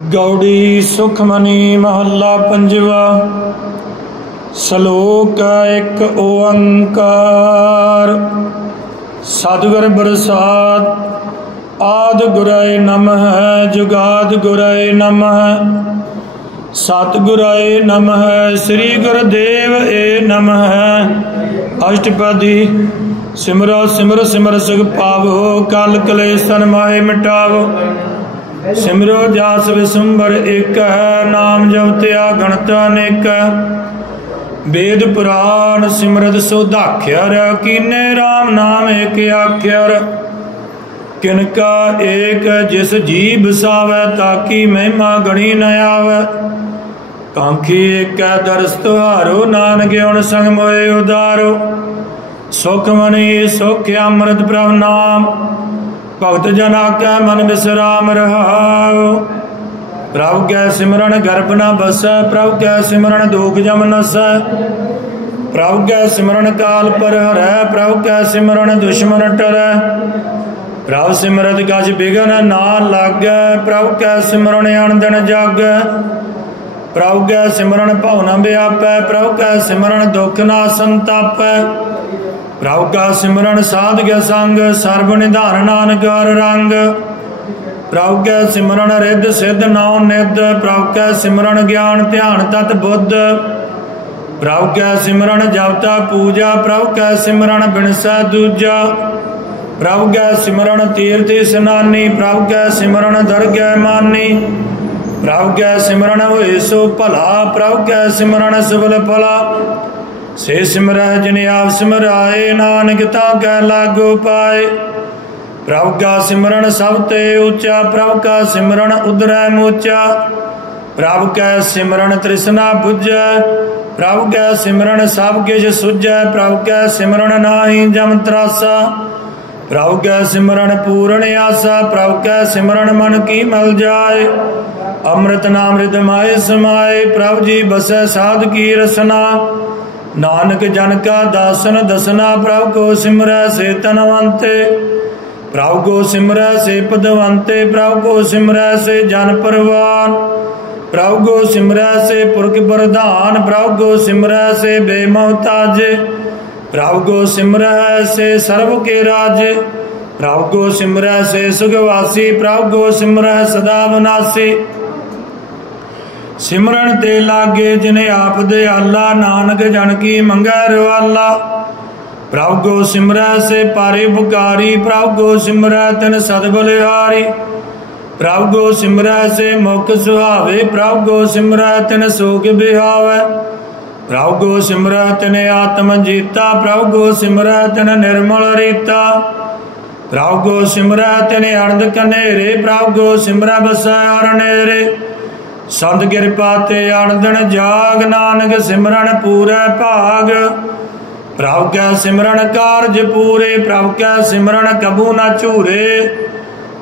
गौड़ी सुखमनी महला पंजवा। सलोक एक ओंकार। सतगुर प्रसाद आद गुराय नमः जुगाद गुराय नमः सतगुराय नमः श्री गुरुदेव ए नमः। अष्टपदी सिमरो सिमर सिमर सुख पावो कल कलेसन माहे मिटावो। सिमरो जास विसुंबर एक है नाम जपत्या गणत अनेक। वेद पुराण सिमरत सोधाख्यर कीने राम नाम एक आख्यर। किनका एक जिस जी बसावै ताकि महिमा गणी न आवे। कांखी एक दरस तुहारो नानक उन संग मोए उदारो। सुख मनी सुख अमृत प्रभ नाम भगत जना कै मन विश्राम रहाओ। प्रभु कै सिमरन गर्भ न बसै प्रभु कै सिमरन दुख जम नसै। प्रभु कै सिमरन काल पर हरै प्रभु कै सिमरन दुश्मन टरै। प्रभु सिमरत गज बिघन ना लागै प्रभु कै सिमरन अण दिन जागै। प्रभु कै सिमरन भव न व्यापै प्रभु कै सिमरन दुख ना संतापै। प्रभु का सिमरन साध के संग सर्व निधान नानक हर रंग। प्रभु कै सिमरन रिद्ध सिद्ध नौ निध प्रभु कै सिमरन ज्ञान ध्यान तत् बुद्ध। प्रभु कै सिमरन जपता पूजा प्रभु कै सिमरन बिनसै दूजा। प्रभु कै सिमरन तीर्थ स्नानी प्रभु कै सिमरन दरगह मानी। प्रभु कै सिमरन होए सो भला प्रभु कै सिमरन सुबल फला। से सिमरै जिन आप सिमराए नानक ता कै लागो पाए। प्रभु का सिमरन सब ते ऊंचा प्रभु का सिमरन उदरै मोचा। प्रभु कै सिमरन तृष्णा बुझै प्रभु कै सिमरन सब किछ सुझै। प्रभु कै सिमरन नाहि जम त्रासा प्रभु कै सिमरन पूर्ण आसा। प्रभु कै सिमरन मन की मल जाए अमृत नाम हृदय समाए। प्रभु जी बसै साध की रसना नानक जन का दासन दसना। प्रभु को सिमरै से तनवंते प्रभु को सिमरै से पदवंते। प्रभु को सिमरै से जन परवान प्रभु को सिमरै से पुरख प्रधान। प्रभु को सिमरै से बेमोहताज प्रभु को सिमरै से सर्व के राज। प्रभु को सिमरै से सुखवासी प्रभु को सिमरै सदा विनाशी। सिमरन ते लागे जिने आप दयाला नानक जन की मंगै रवाला। प्रभु को सिमरै से पारे पुकारी प्रभु को सिमरै तिन सद बलिहारी। प्रभु को सिमरै से मुख सुहावे प्रभु को सिमरै तिन सोख बिहावै। प्रभु को सिमरै तिन आत्म जीता प्रभु को सिमरै तिन निर्मल रीता। प्रभु को सिमरै तिन अनंद कनेरे प्रभु को सिमरै बसै अरनेरे। संत कृपा ते अणदन जाग नानक सिमरन पूरै भाग। प्रभु कै सिमरन कारज पूरे प्रभु कै सिमरन कबू न झूरे।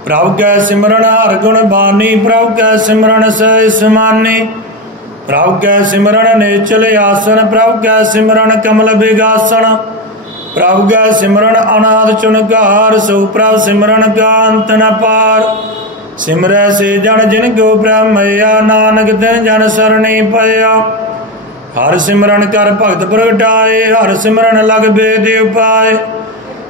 प्रभु कै सिमरन हर गुण बानी प्रभु कै सिमरन सह समानी। प्रभु कै सिमरन नेचल आसन प्रभु कै सिमरन कमल बिगासन। प्रभु कै सिमरन अनाथ चुनकार सो प्रभु सिमरन का अंत न पार। सिमरै से जन जिन को ब्रह्मया नानक दिन जन सरणी पया। हर सिमरन कर भगत प्रगटाए हर सिमरन लग बेद उपाय।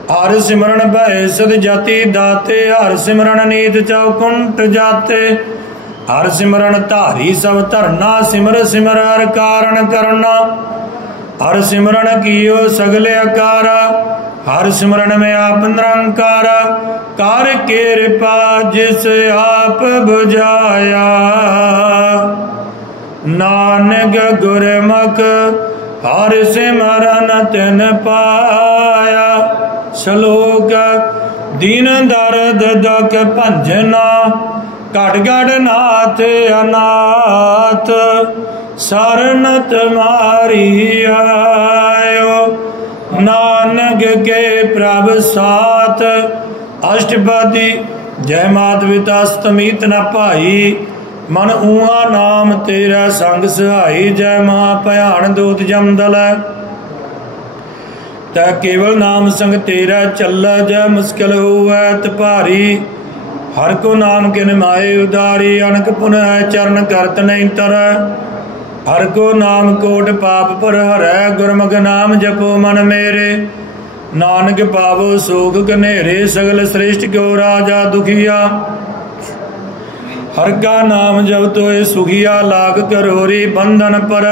हर सिमरन भय सद जाति दाते हर सिमरन नीत चौकुंठ जाते। हर सिमरन धारी सब धरना सिमर सिमर हर कारण करना। हर सिमरन कियो सगले अकारा हर सिमरन में आप निरंकार। कर कृपा जिस आप बुझाया नानक गुरमुख हर सिमरन तिन पाया। श्लोक दीन दर्द दुख भंजना घट घट नाथ अनाथ। शरण तुम्हारी आयो नानक के प्रभ साथ। अष्टपदी जय मात पिता स्तमीत न भाई मन ऊहा नाम तेरा संग सहाई। जय महा भयान दूत जमदल तै केवल नाम संग तेरा चल। जय मुश्किल होवै त भारी हर को नाम किन माए उदारी, अनक पुनः चरण करत नहीं तर। हर को नाम कोट पाप पर हरै, गुरमुख नाम जपो मन मेरे। नानक पावो सुख कनेरे, सगल श्रेष्ठ को राजा दुखिया। हर का नाम जब तोय सुखिया, लाख करोरी बंधन पर।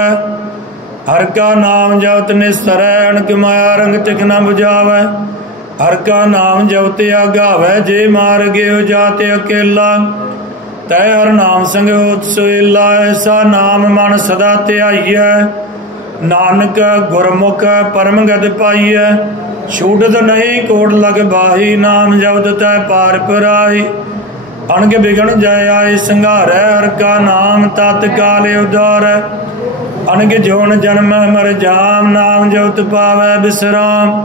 हर का नाम जपत निस्तर, अणक माया रंग तिख न बुझावै। हर का नाम जपत आगावै, जे मार गयो जाते अकेला। तै हर नाम संग होत सोएला, ऐसा नाम मन सदा ध्याईयै। नानक गुरमुख परम गति पाईयै, छूटत नहीं कोट लग बाही। नाम जपत तै पार पराई, अणग बिघन जय आए संघारै। हर का नाम तत्काल उद्धारै, अणग जोन जन्म मर जाम। नाम जपत पावै विश्राम,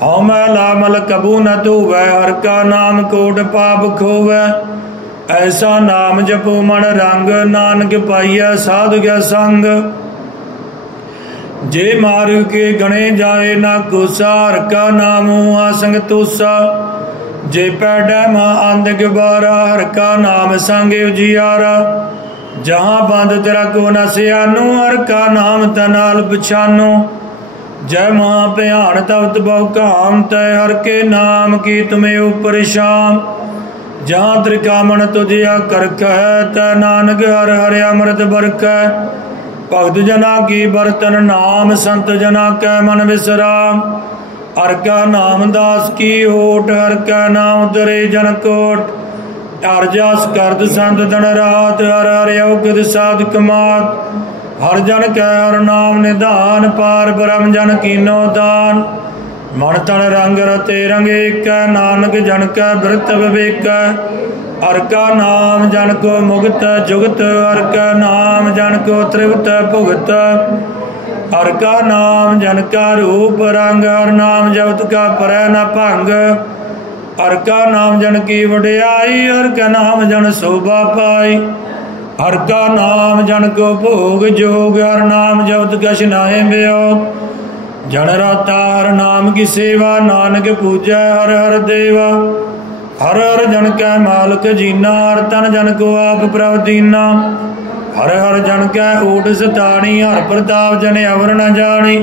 हौ मैला मल कबू न धोवै। हर का नाम कोट पाप खोवै, ऐसा नाम जपो मन रंग। नानक पाईयै साधु कै संग, जे मार्ग के गणे जाए ना कोसा। हर का नाम आसंग तोसा, जे पैडै मां आंद गबारा। हर का नाम संग उजियारा, जहाँ बंद तेरा को न सियानो। हर का नाम तनाल पछानो, जय महा भयान तपत बहु काम। तय हर के नाम की तुम्हें ऊपर शाम, जहाँ त्रिकामन तुझिया करक है। तय नानक हर हर अमृत बरक है, भगत जना की बर्तन नाम। संत जना कै मन विश्राम, हर का नाम दास की होठ। हर का नाम दरे जन कोट, हर जस करद संत धन रात। हर हर अवगत साध कमात, हर जन कै हर नाम निधान। पार ब्रह्म जन कीनो दान, मन तन रंग रते रंग एक। नानक जन कै बिरत विवेक, हर का नाम जन को मुक्त जुगत। हर का नाम जन को त्रिवत भुगत, हर का नाम जन का रूप रंग। हर नाम जपत का परै न भंग, हर का नाम जन की वडियाई। हर का नाम जन शोभा पाई, हर का नाम जन को भोग जोग। हर नाम जपत कछ नाहि वियोग, जन राता हर नाम की सेवा। नानक पूजै हर हर देवा, हर हर जन कै मालक जीना। हर तन जन को आप प्रभ दीना, हर हर जन कै ऊट सताणी। हर प्रताप जन अवर न जानी,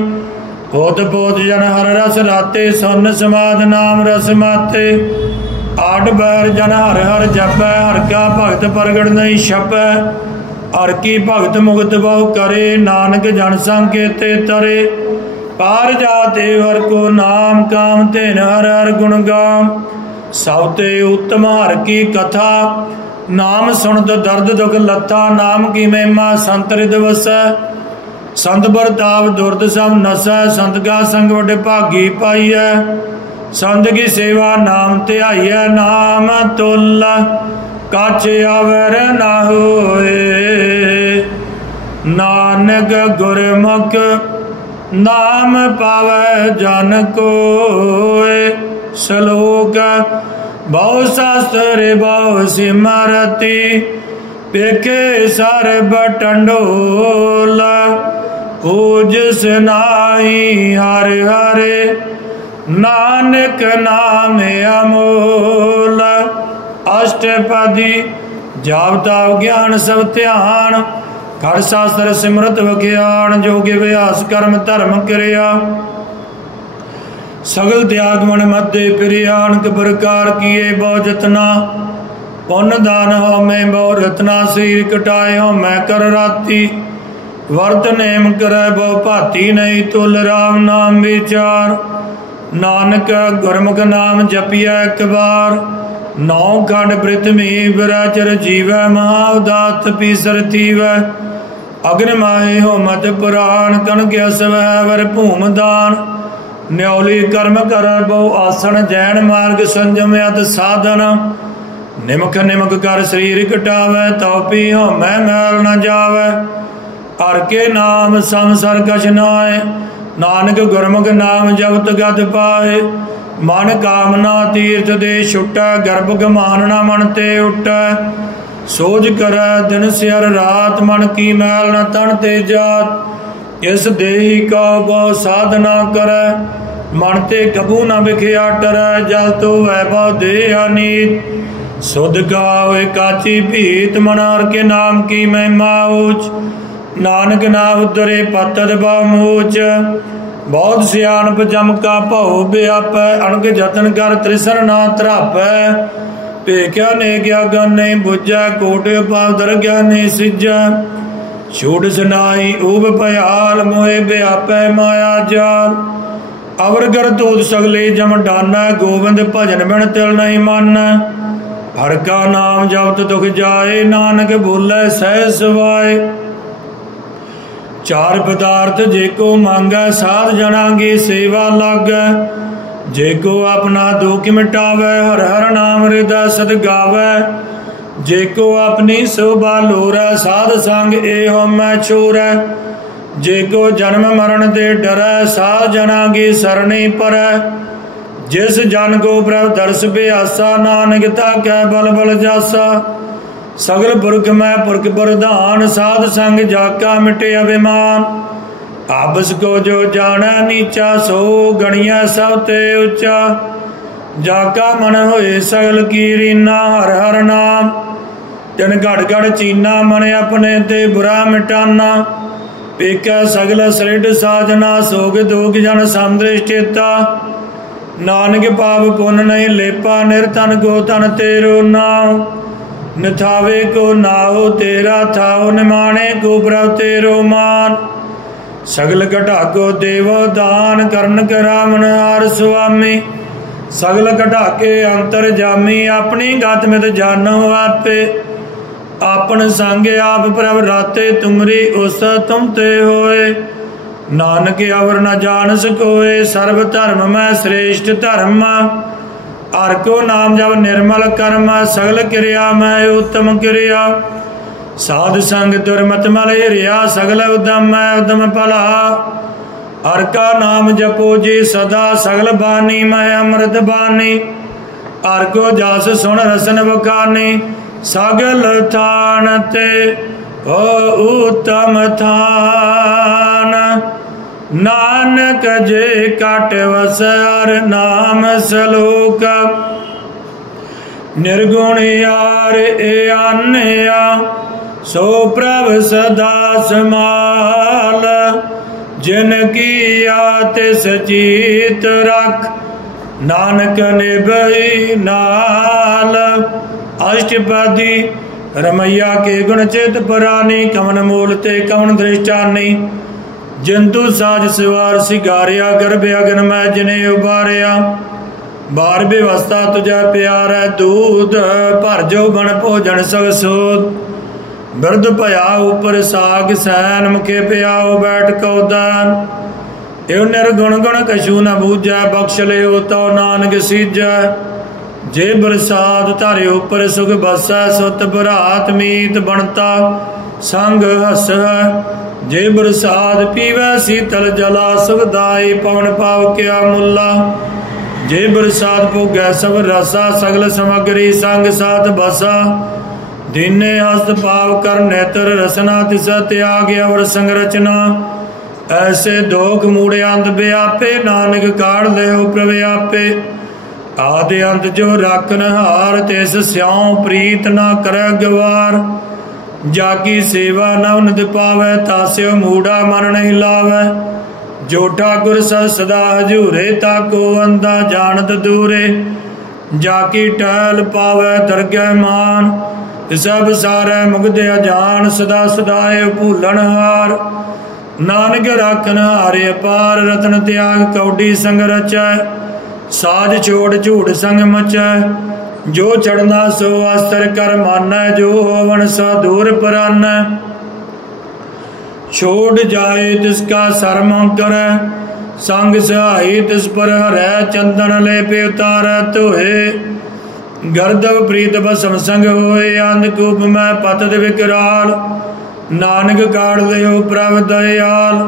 पोत पोत जन हर रस राते। सुन समाध नाम रस माते, आठ बैर जन हर हर जपै। हर का भगत प्रगट नहीं छपै, हर की भगत मुगत बहु करे। नानक जन संकेते तरे, पार जाते हर को नाम। काम तेन हर हर गुण गाम, सबते उत्तम हर की कथा। नाम सुनत दर्द दुख लथा, नाम की महिमा संत हृदय वसै। संत बरताव दुर्द सब नसै, संत का संग वडे भागी पाईयै। संत की सेवा नाम ध्याईयै, नाम तुल कछ अवर न होए। नानक गुरमुख नाम पावै जन कोय। श्लोक बहु शास्त्र बहु सिमरति, पेखे सर्ब टंडोल। पूज नाई हर हरे, नानक नाम अमोल। अष्टपदी जाप ताप ज्ञान सब ध्यान, खड़ शास्त्र सिमरत विज्ञान। जोग अभ्यास कर्म धर्म क्रिया, सगल त्याग मन मध्य प्रिया। अनक प्रकार किए बहु जतना, पुन दान हो मैं बहु रत्ना। शरीर कटाए हो मैं कर राती, वर्त नेम करे बहु भाती। नहीं तुल राम नाम विचार, नानक गुरमुख नाम जपिया एक बार। नौ खंड पृथ्वी विराचर जीवै, महाउदात पीसर थीवै। अग्नि माहे हो मत पुराण, कन गया सवै वर भूम दान। न्यौली कर्म कर बहु आसन, जैन मार्ग संजम अत साधन। निमक निमक कर शरीर कटावै, तौ पी हो मैं मैल न जावै। हर के नाम संसार कछ नाय, नानक गुरमुख नाम जपत गत पाए। मन कामना तीर्थ दे छुटै, गर्भ गमान न मन ते उठै। सोच करै दिन सिर रात, मन की मैल न तन ते जात। इस देही का बहु साधना करै, मन ते कबू न विख्या टरै। जल तो वैभव देह अनीत, सुध गावे काची भीत मनार के नाम की महिमा ऊच। नानक ना उतरे पतद बहुमूच। बहुत सियाणप जम का भऊ व्यापै। अणग जतन कर त्रिसर ना त्रापै। भेख्या ने क्या गन नहीं बुझै। कोट पाव दर ज्ञान नहीं सिजै। छूट सुनाई ऊब भयाल। मोहे व्यापै माया जाल। अवर कर तूत सगले जम डाना। गोविंद भजन बिन तिल नहीं माना। हर का नाम जपत दुख जाए। नानक बोले सह सवाए। चार पदार्थ जेको मांगै। साध जना की सेवा लागै। जेको अपना दुख मिटावै। हर हर नाम हृदय सद गावै। जेको अपनी शोभा लोरै। साध संग एहो मैं छोरै। जेको जन्म मरण दे डरै। साध जना की सरणी परै। जिस जन को प्रभ दर्श बियासा। नानक ताकै बल बल जासा। सगल पुरख मैं पुरख प्रधान। साध संग जाका मिटे अभिमान। आपस को जो जाना नीचा। सो गणिया सब ते उच्चा। जाका मन होए सगल की रीना। हर हर नाम तिन घड़ घड़ चीना। मन अपने ते बुरा मिटाना। पेका सगल सृड साजना। सोग दोग जन समदृष्टिता। नानक पाप पुन नहीं लेपा। निर्धन को तन तेरो नाम। निथावे को नाहो तेरा थाओ। निमाणे को प्रभ तेरो मान। सगल घटा को देवो दान। करण करावन हार स्वामी। सगल घटा के अंतर जामी। अपनी गत मित जानो आपे। आपन संग आप प्रभ राते। तुमरी उस तुम ते होए। नानक अवर न जान सकोए। सर्व धर्म में श्रेष्ठ धर्म। हर को नाम जब निर्मल कर्म। सगल क्रिया में उत्तम क्रिया। साध संग दुर्मत मल हिरिया। सगल उद्यम में उद्यम भला। हर का नाम जपो जी सदा। सगल बानी में अमृत बानी। हर को जास सुन रसन बखानी। सगल थान ते ओ उत्तम थान। नानक जे काट वसर नाम सलोक। निर्गुण यार ए आन्या। सो प्रभ सदा समाल। जिन किया तिस जीत रख। नानक निभई नाल। अष्टपदी रमैया के गुण चित पुरानी। कवन मूल ते कवन दृष्टानी। जंतु साज सवार सिगारिया। गर्भ अगन में जिने उबारिया। बार व्यवस्था तुझा प्यार है। दूध भर जो बन भोजन सग सोध। बिरद भया ऊपर साग सैन। मुखे प्याओ बैठ कौदान। यो निर्गुण गुण कछू न बूझै। बख्श ले तो नानक सीजै। जे बरसात तारे ऊपर सुख बसै। सुत बरात मीत बनता संग हस। जे बरसात पीवै शीतल जला। सुखदाई पवन पाव क्या मुला। जे बरसात भोगै सब रसा। सगल समग्री संग साथ बसा। दीने हस्त पाव कर नेत्र रसना। तिसा त्याग अवर संरचना। ऐसे दोख मूड़े अंत व्यापे। नानक काढ़ ले प्रभ आपे। आदि अंत जो राखन हार। तिस स्याओ प्रीत ना करे गवार। जाकी सेवा नवनित पावै। तास्यो मूढ़ा मन नहीं लावै। जो ठाकुर सदा हजूरे। ताको अंधा जानत दूरे। जाकी टहल पावै दरगह मान। सब सारै मुगद अजान। सदा सदाए भूलन हार। नानक राखन हारे अपार। रतन त्याग कौडी संग रचै। साज छोड़ झूठ संग मचै। जो चढ़ना सो अस्तर कर मानै। जो होवन सो दूर परानै। छोड़ जाए तिसका शर्म करे। संग सहाई तिस पर हरै। चंदन ले पे उतारै तोहे। गर्दव प्रीत भस्म संग होए। अंधकूप में पतत विकराल। नानक काढ़ लियो प्रभ दयाल।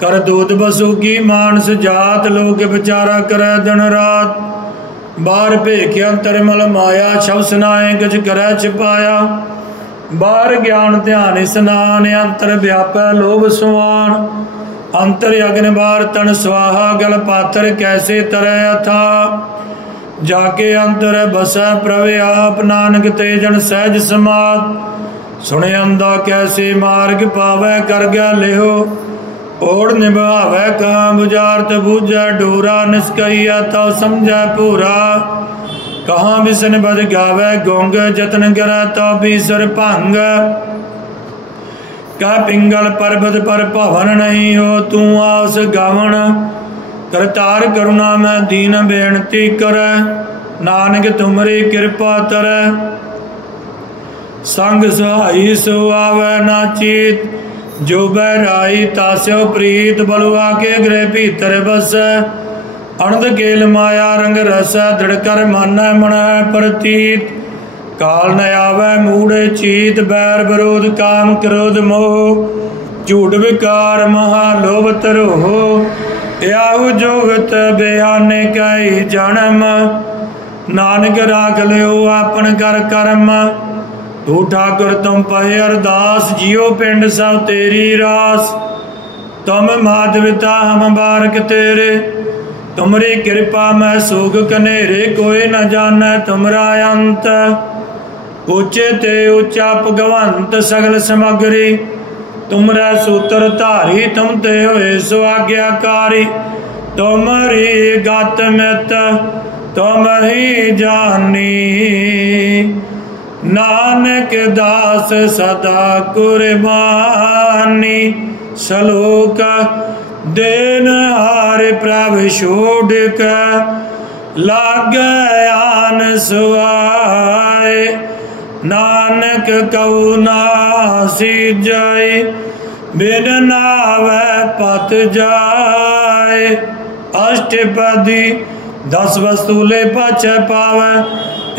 कर दूत बसु की मानस जात। लोक विचारा करे दिन रात। बार भेख अंतर मल माया। शब सुनाए गज करे छिपाया। बार ज्ञान ध्यान स्नान। अंतर व्यापै लोभ सुवान। अंतर अग्नि बार तन स्वाहा। गल पात्र कैसे तरह था। जाके अंतर बसै प्रभ आप। नानक ते जन सहज समात, सुने अंधा कैसे मार्ग पावै। कर गया लेहो ओढ़ निभावै, कहाँ बुझारत बूझै डोरा। निष्कहिया तो समझै पूरा, कहाँ बिसन बद गावै गोंग। जतन करै तो बीसर भंग, कह पिंगल पर्वत पर भवन नहीं हो। तू आस गावण करतार करुणा मैं दीन बेनती करे। नानक तुमरी कृपा तरै, संग सहाई सो आवे ना चीत। जो बहराई तास्यो प्रीत, बलुआ के गृह भीतर बसै। अनंद केल माया रंग रस, दृढ़ कर मानै मन है प्रतीत। काल न आवे मूढ़ चीत, बैर विरोध काम क्रोध मोह। झूठ विकार महालोभ तरोह, याहू जोगत बयाने कई जन्म। नानक राख लियो आपन कर कर्म, तू ठाकुर तुम पहे अरदास। जियो पिंड सब तेरी रास, तुम माधविता हम बारक तेरे। तुमरी कृपा मैं सूख कनेरे, कोई न जाने तुमरा अंत। ऊंचे ते ऊंचा भगवंत सगल समग्री, तुमरा सूत्र धारी। तुम ते होए सो आज्ञाकारी, तुमरी गत मित तुम ही जानी। नानक दास सदा कुर्बानी, सलोक देन हार प्रभ छोड़ के। लागे आन सुआए, नानक कऊ नासी जाय। बिन नावै पत जाए, अष्टपदी 10 वस्तुले पछ पावै।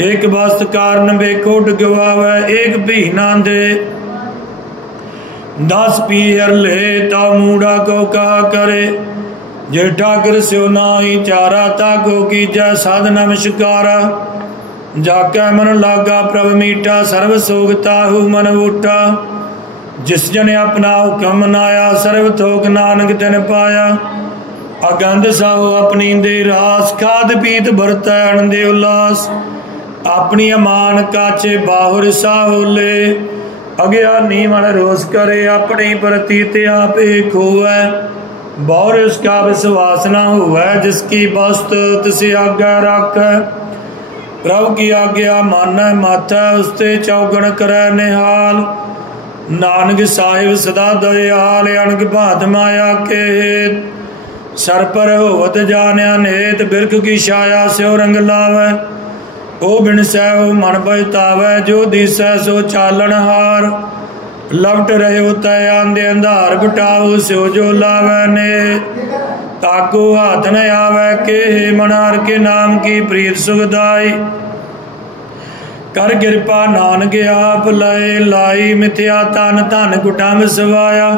एक वस्त कारण बेकोट गवावै, एक भी ना दे 10 पीहर ले। ता मूढ़ा को कहा करे, जे ठाकर स्यो नाही चारा। ताको कीजै साध नमस्कारा, जाकै मन लागा प्रभ मीठा। सर्व सोग ताहू मन बूटा, जिस जन अपना हुक्म मनाया। सर्व थोक नानक तिन पाया, अगंध साहू अपनी दे रास। खाद पीत भरतै अण दे उल्लास, अपनी अमान काचे बाहुर साहुले। अज्ञानी मन रोस करे, अपनी प्रति ते आप एक होवै। बहुर उसका विश्वास न हुवै, जिसकी वस्तु तिसे आज्ञा राखै। प्रभु की आज्ञा मानै माथै, उसते चौगण करै निहाल। नानक साहिब सदा दयाल, अणग भात माया के हेत। सर पर होवत जान्या नेत, बिरख की छाया स्यो रंग लावै। ओ बिन सैव मन पछतावै, जो दिसै सो चालन हार। लपट रहे तय आंदे अंधार, बटाओ स्यो जो लावै ने। ताको हाथ न आवै के मन हर के नाम की प्रीत सुखदाई। कर कृपा नानक आप लय लाई, मिथ्या तन धन कुटुंब सवाया।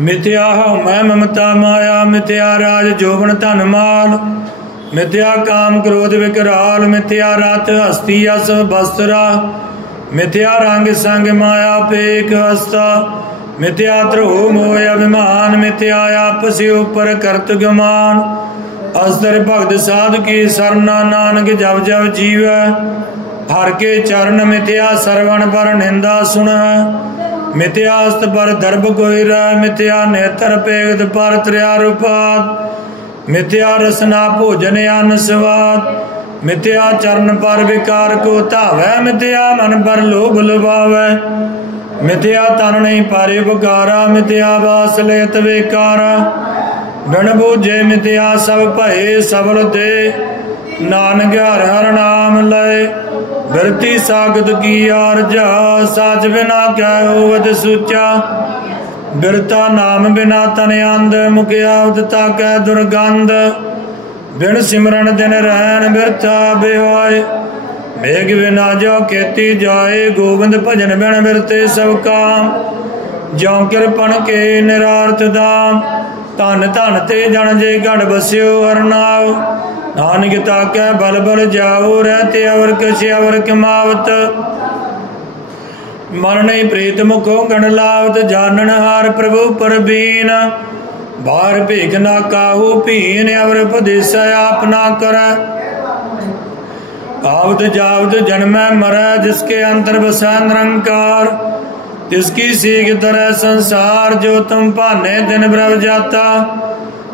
मिथ्या हउमੈ ममता माया, मिथ्या राज जोबन धन माल। मिथ्या काम क्रोध विकराल, मिथ्या रथ हस्ती अस बस्त्रा। मिथ्या रंग संग माया पेक हस्ता, मिथ्या द्रोह मोह अभिमान। मिथ्या आपसी ऊपर करत गमान, अस्तर भगत साध की सरना। नानक जब जब जीवै हर के चरण, मिथ्या सरवण पर निंदा सुन। मिथ्या हस्त पर दर्भ कोई रह, मिथ्या नेत्र पेगत पर त्रिया रूपात। मिथ्या रसना भोजन अन्न स्वाद, मिथ्या चरण पर विकार को धावै। मिथ्या मन पर लोभ लुभावै, मिथ्या तन नहीं पारे उपकारा। मिथ्या वास लेत बेकारा, बिन बूझे मिथ्या सब भये सबल दे। नानक हर हर नाम लय, बिरती सागत की आरजा। साच बिना कै होवत सुचा, बिरता नाम बिना तन अंध। मुखियावत ताकै दुर्गंध, बिन सिमरन दिन रहन बिरथा बिहाय। मेघ बिना जो खेती जाए, गोविंद भजन बिन बिरते सब काम। ज्यों कृपण के निरार्थ धाम, धन धन ते जन जे गढ़ बस्यो हर नाव। नानक ताकै बल बल जाओ, रहते अवर कछ अवर कमावत। मन नहीं प्रीत मुखों गण लावत, जानन हार प्रभु परबीन। बाहर भीख ना काहू भीन अवर उपदेश आप ना करे। आवत जावत जन्मै मरै जिसके अंतर बसै निरंकार। तिसकी सीख तरह संसार जो तुम भाने दिन ब्रव जाता।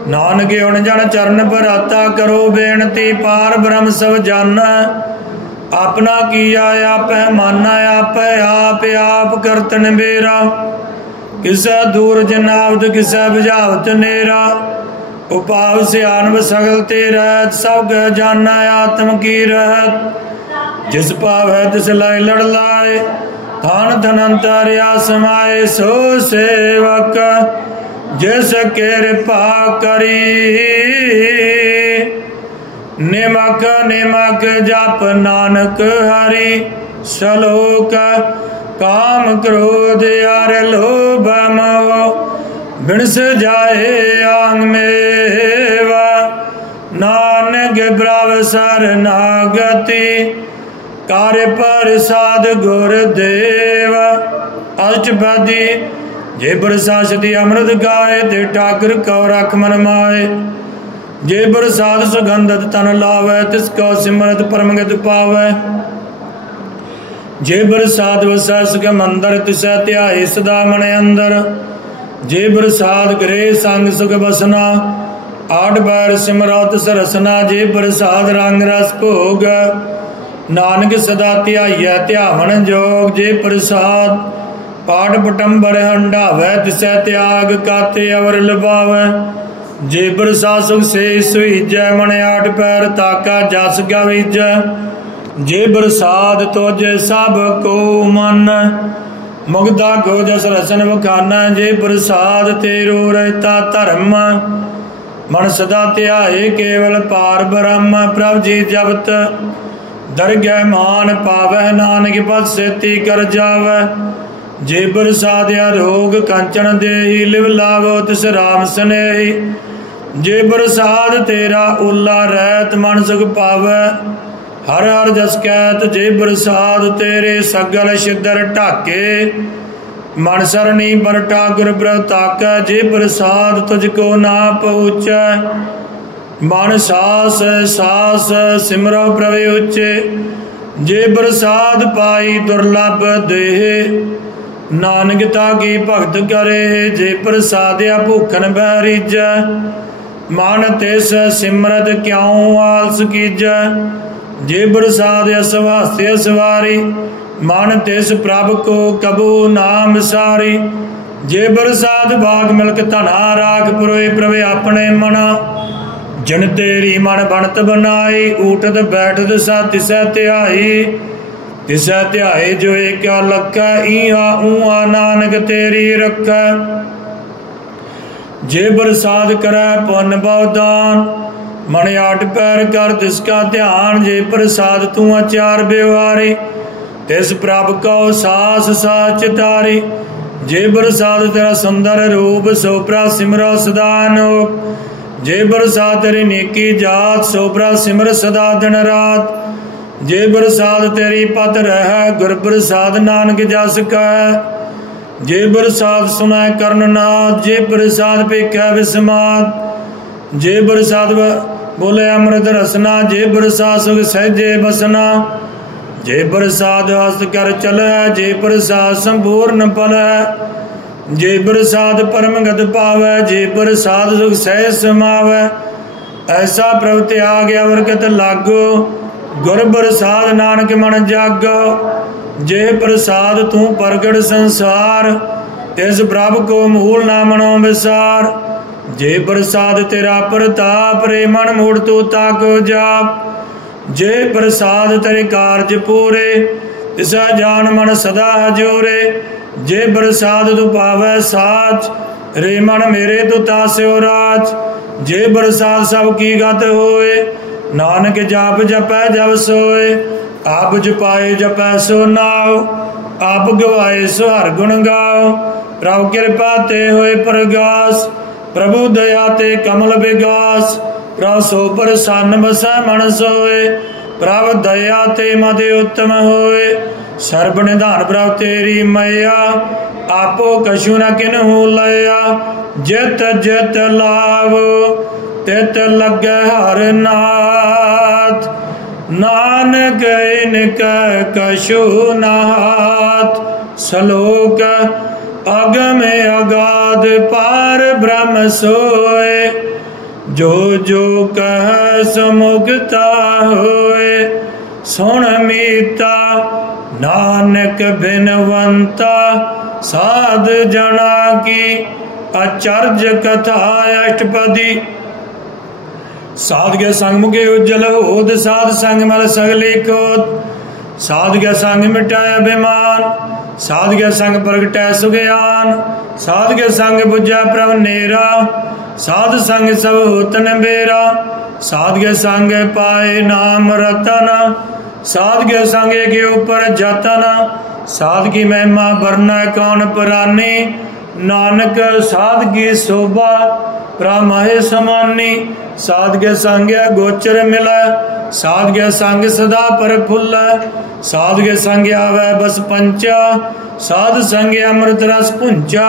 नानक उन जन चरण पर आता करो बेनती पार ब्रह्म सब जाना। अपना किया आप माना आप आप करतन बेरा। किसै दूर जनावत किसै बुझावत नेरा। उपाव सियानव सगल ते रहत सब गह जाना आत्म की रहत। जिस पावै तिस लाई लड़ लाए थान धनंतरिया समाए। सो सेवक जिस कृपा करी निमक निमक जप नानक हरि। सलोक काम क्रोध यार लोभ मोह बिनस जाए आंग मेवा। नानक ब्रव शरणागति कार्य प्रसाद गुरुदेव। अष्टपदी जे बरसाती अमृत गाए ते ठाकुर कौ रख मन माए। जे बरसात सुगंधत तन लावै तिसको सिमरत परमगत पावै। जे बरसात वसै सुगम अंदर तिसै ध्याए सदा मन अंदर। जे बरसात गृह संग सुख बसना आठ बार सिमरत सरसना। जे बरसात रंग रस भोग नानक सदा ध्याइयै ध्यावन जोग। जे प्रसाद पाठ पटंबर हंडावै तिसै त्याग काते अवर लभावै। जे बरसात सुख से सुईजै मन आठ पैर ताका जस गवीजै। जे बरसात तुझ सब को मन मुग्धा को जस रसन बखाना। जे बरसात तेरो रहता धर्म मन सदा ध्याए केवल पार ब्रह्म। प्रभ जी जपत दरगह मान पावै नानक पद सेती कर जावै। जे बरसात रोग कंचन देही लिव लावो तिस राम स्नेही। जे बरसात तेरा उला रहत मन सुख पावै हर हर जस कहत। जे बरसात तेरे सगल छिदर ढाके मन सरनी पर ठाकुर प्रभ ताकै। जे बरसात तुझको ना पहुँचै मन सास सास सिमरो प्रभ उच्चे। जे बरसात पाई दुर्लभ देह नानक ताकी भगत करे। जे प्रसादिया भूखन बहरीजै मन तिस सिमरत क्यों आलस कीजै। जे बरसादिया सवास्ते सवारी मन तिस प्रभ को कबू नाम सारी। जे बरसात बाग मिलक धना राख पुरोए प्रभ अपने मना। जिन तेरी मन बनत बनाई उठत बैठत सा तिसै ध्याई। तिसै ध्याए जो एक लखै इहा ऊहा नानक तेरी रखै। जे बरसात करै पुन बहुदान मन आठ पैर कर तिसका ध्यान। जे प्रसाद तू अचार व्यवहारी तिस प्रभ को सास साच तारी। जे बरसात तेरा सुंदर रूप सो प्रभ सिमरो सदा अनोख। जे बरसात तेरी नेकी जात सो प्रभ सिमर सदा दिन रात। जे बरसात तेरी पत रह गुर प्रसाद नानक जस कह। जे बरसात सुनै कर्ण नाथ जे प्रसाद पेखै विस्मात। जे बरसात बोले अमृत रसना जे बरसात सुख सहजे बसना। जे बरसात हस्त कर चलै जे प्रसाद संपूर्ण फल है। जे बरसात परमगत पावै जे बरसात सुख सहज समावै। ऐसा प्रभ त्याग अवरगत लागो गुर प्रसाद नानक मन जागो। जे प्रसाद तू प्रगट संसार तिस प्रभ को मूल ना मनो विसार। जे प्रसाद तेरा प्रताप रे मन मूड तू ताको जाप। जे प्रसाद तेरे कारज पूरे तिसा जान मन सदा हजूरे। जे प्रसाद तू पावै साच रे मन मेरे तू तास्यो राज। जे प्रसाद सब की गत होए नानक जाप जपै जब सोए। आप जपाए जपै सो नाओ आप गवाए सो हर गुण गाओ। प्रभु कृपा ते होए प्रगास प्रभु दया ते कमल विगास। प्रभु सो प्रसन्न बसै मन सोए प्रभु दया ते मति उत्तम होए। सर्व निधान प्रभु तेरी मैया आपो कछु न किन्हू लया। जित जित लावो तित लगे हर नाथ। नानक इनका कछु नाथ। श्लोक अगम अगाध पार ब्रह्म सोए। जो जो कह सुमुखता होए। सुन मीता नानक बिनवंता साध जना की। आचार्य कथा अष्टपदी। साध के संग मुखे उज्जवल होत। साध संग मल सगली खोत। साध के संग मिटाए अभिमान। साध के संग प्रगटै सुज्ञान। साध के संग बुझै प्रभ नेरा। साध संग सब होत निबेरा। साध के संग पाए नाम रतन। साध के संग के ऊपर जतन। साध की महिमा वर्णै कौन पुरानी। नानक साध की शोभा प्रामाहे समानी। साध के संग गोचर मिलै। साध के संग सदा प्रफुल्ल। साध के संग आवे बस पंचा। साध संग अमृत रस पुंचा।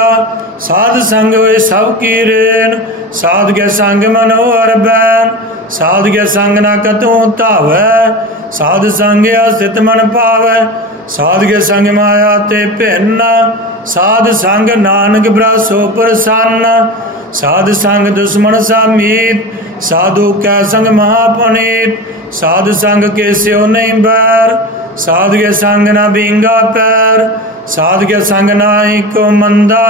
साध संग होए सब की रेन। साध के संग मनोहर बैन। साध के संग न कतहु धावै। साध संग स्थित मन पावै। साध के संग माया ते भिन्न। साध संग नानक ब्रासो प्रसन्न। साध संग दुश्मन सा मीत। साधु कै संग महापनीत। साध संग के स्यो नहीं बैर। साध के संग न बींगा पैर। साध के संग नाहि को मंदा।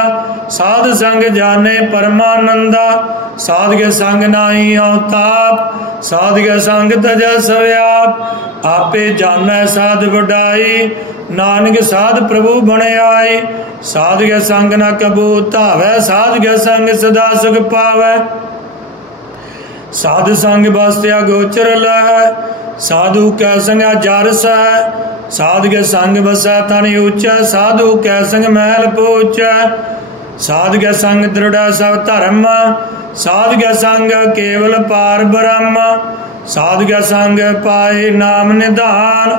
साध संग जाने परमानंदा। साध के संग नाहि अवताप। साध के संग तजै सव्याप। आपे जानै साध वडाई। नानक साध प्रभु बने आई। साध के संग न कबू धावै। साध के संग सदा सुख पावै। साध संग बस्त्या गोचर लै। साधु कै संग जरस है। साध के संग बसै तन ऊंचा। साधु कै संग महल पूचा। साध के संग दृढ़ सब धर्म। साध के संग केवल पार ब्रह्म। साध के संग पाए नाम निधान।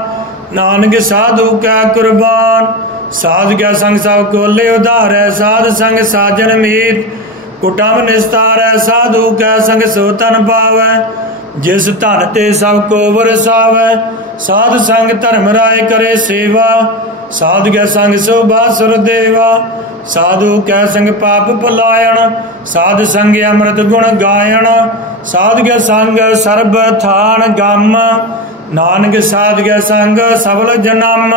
नानक साधु कै कुर्बान। साध के संग सब कोले उधारै। साध संग साजन मीत कुटुंब निस्तारै। साधु कै संग सो तन पावै। जिस धन ते सब को वरसावै। साध संग धर्म राय करे सेवा। साध के संग शोभा सुर देवा। साधु कै संग पाप पलायन। साध संग अमृत गुण गायन। साध के संग सर्ब थान गम। नानक साध के संग सबल जन्म।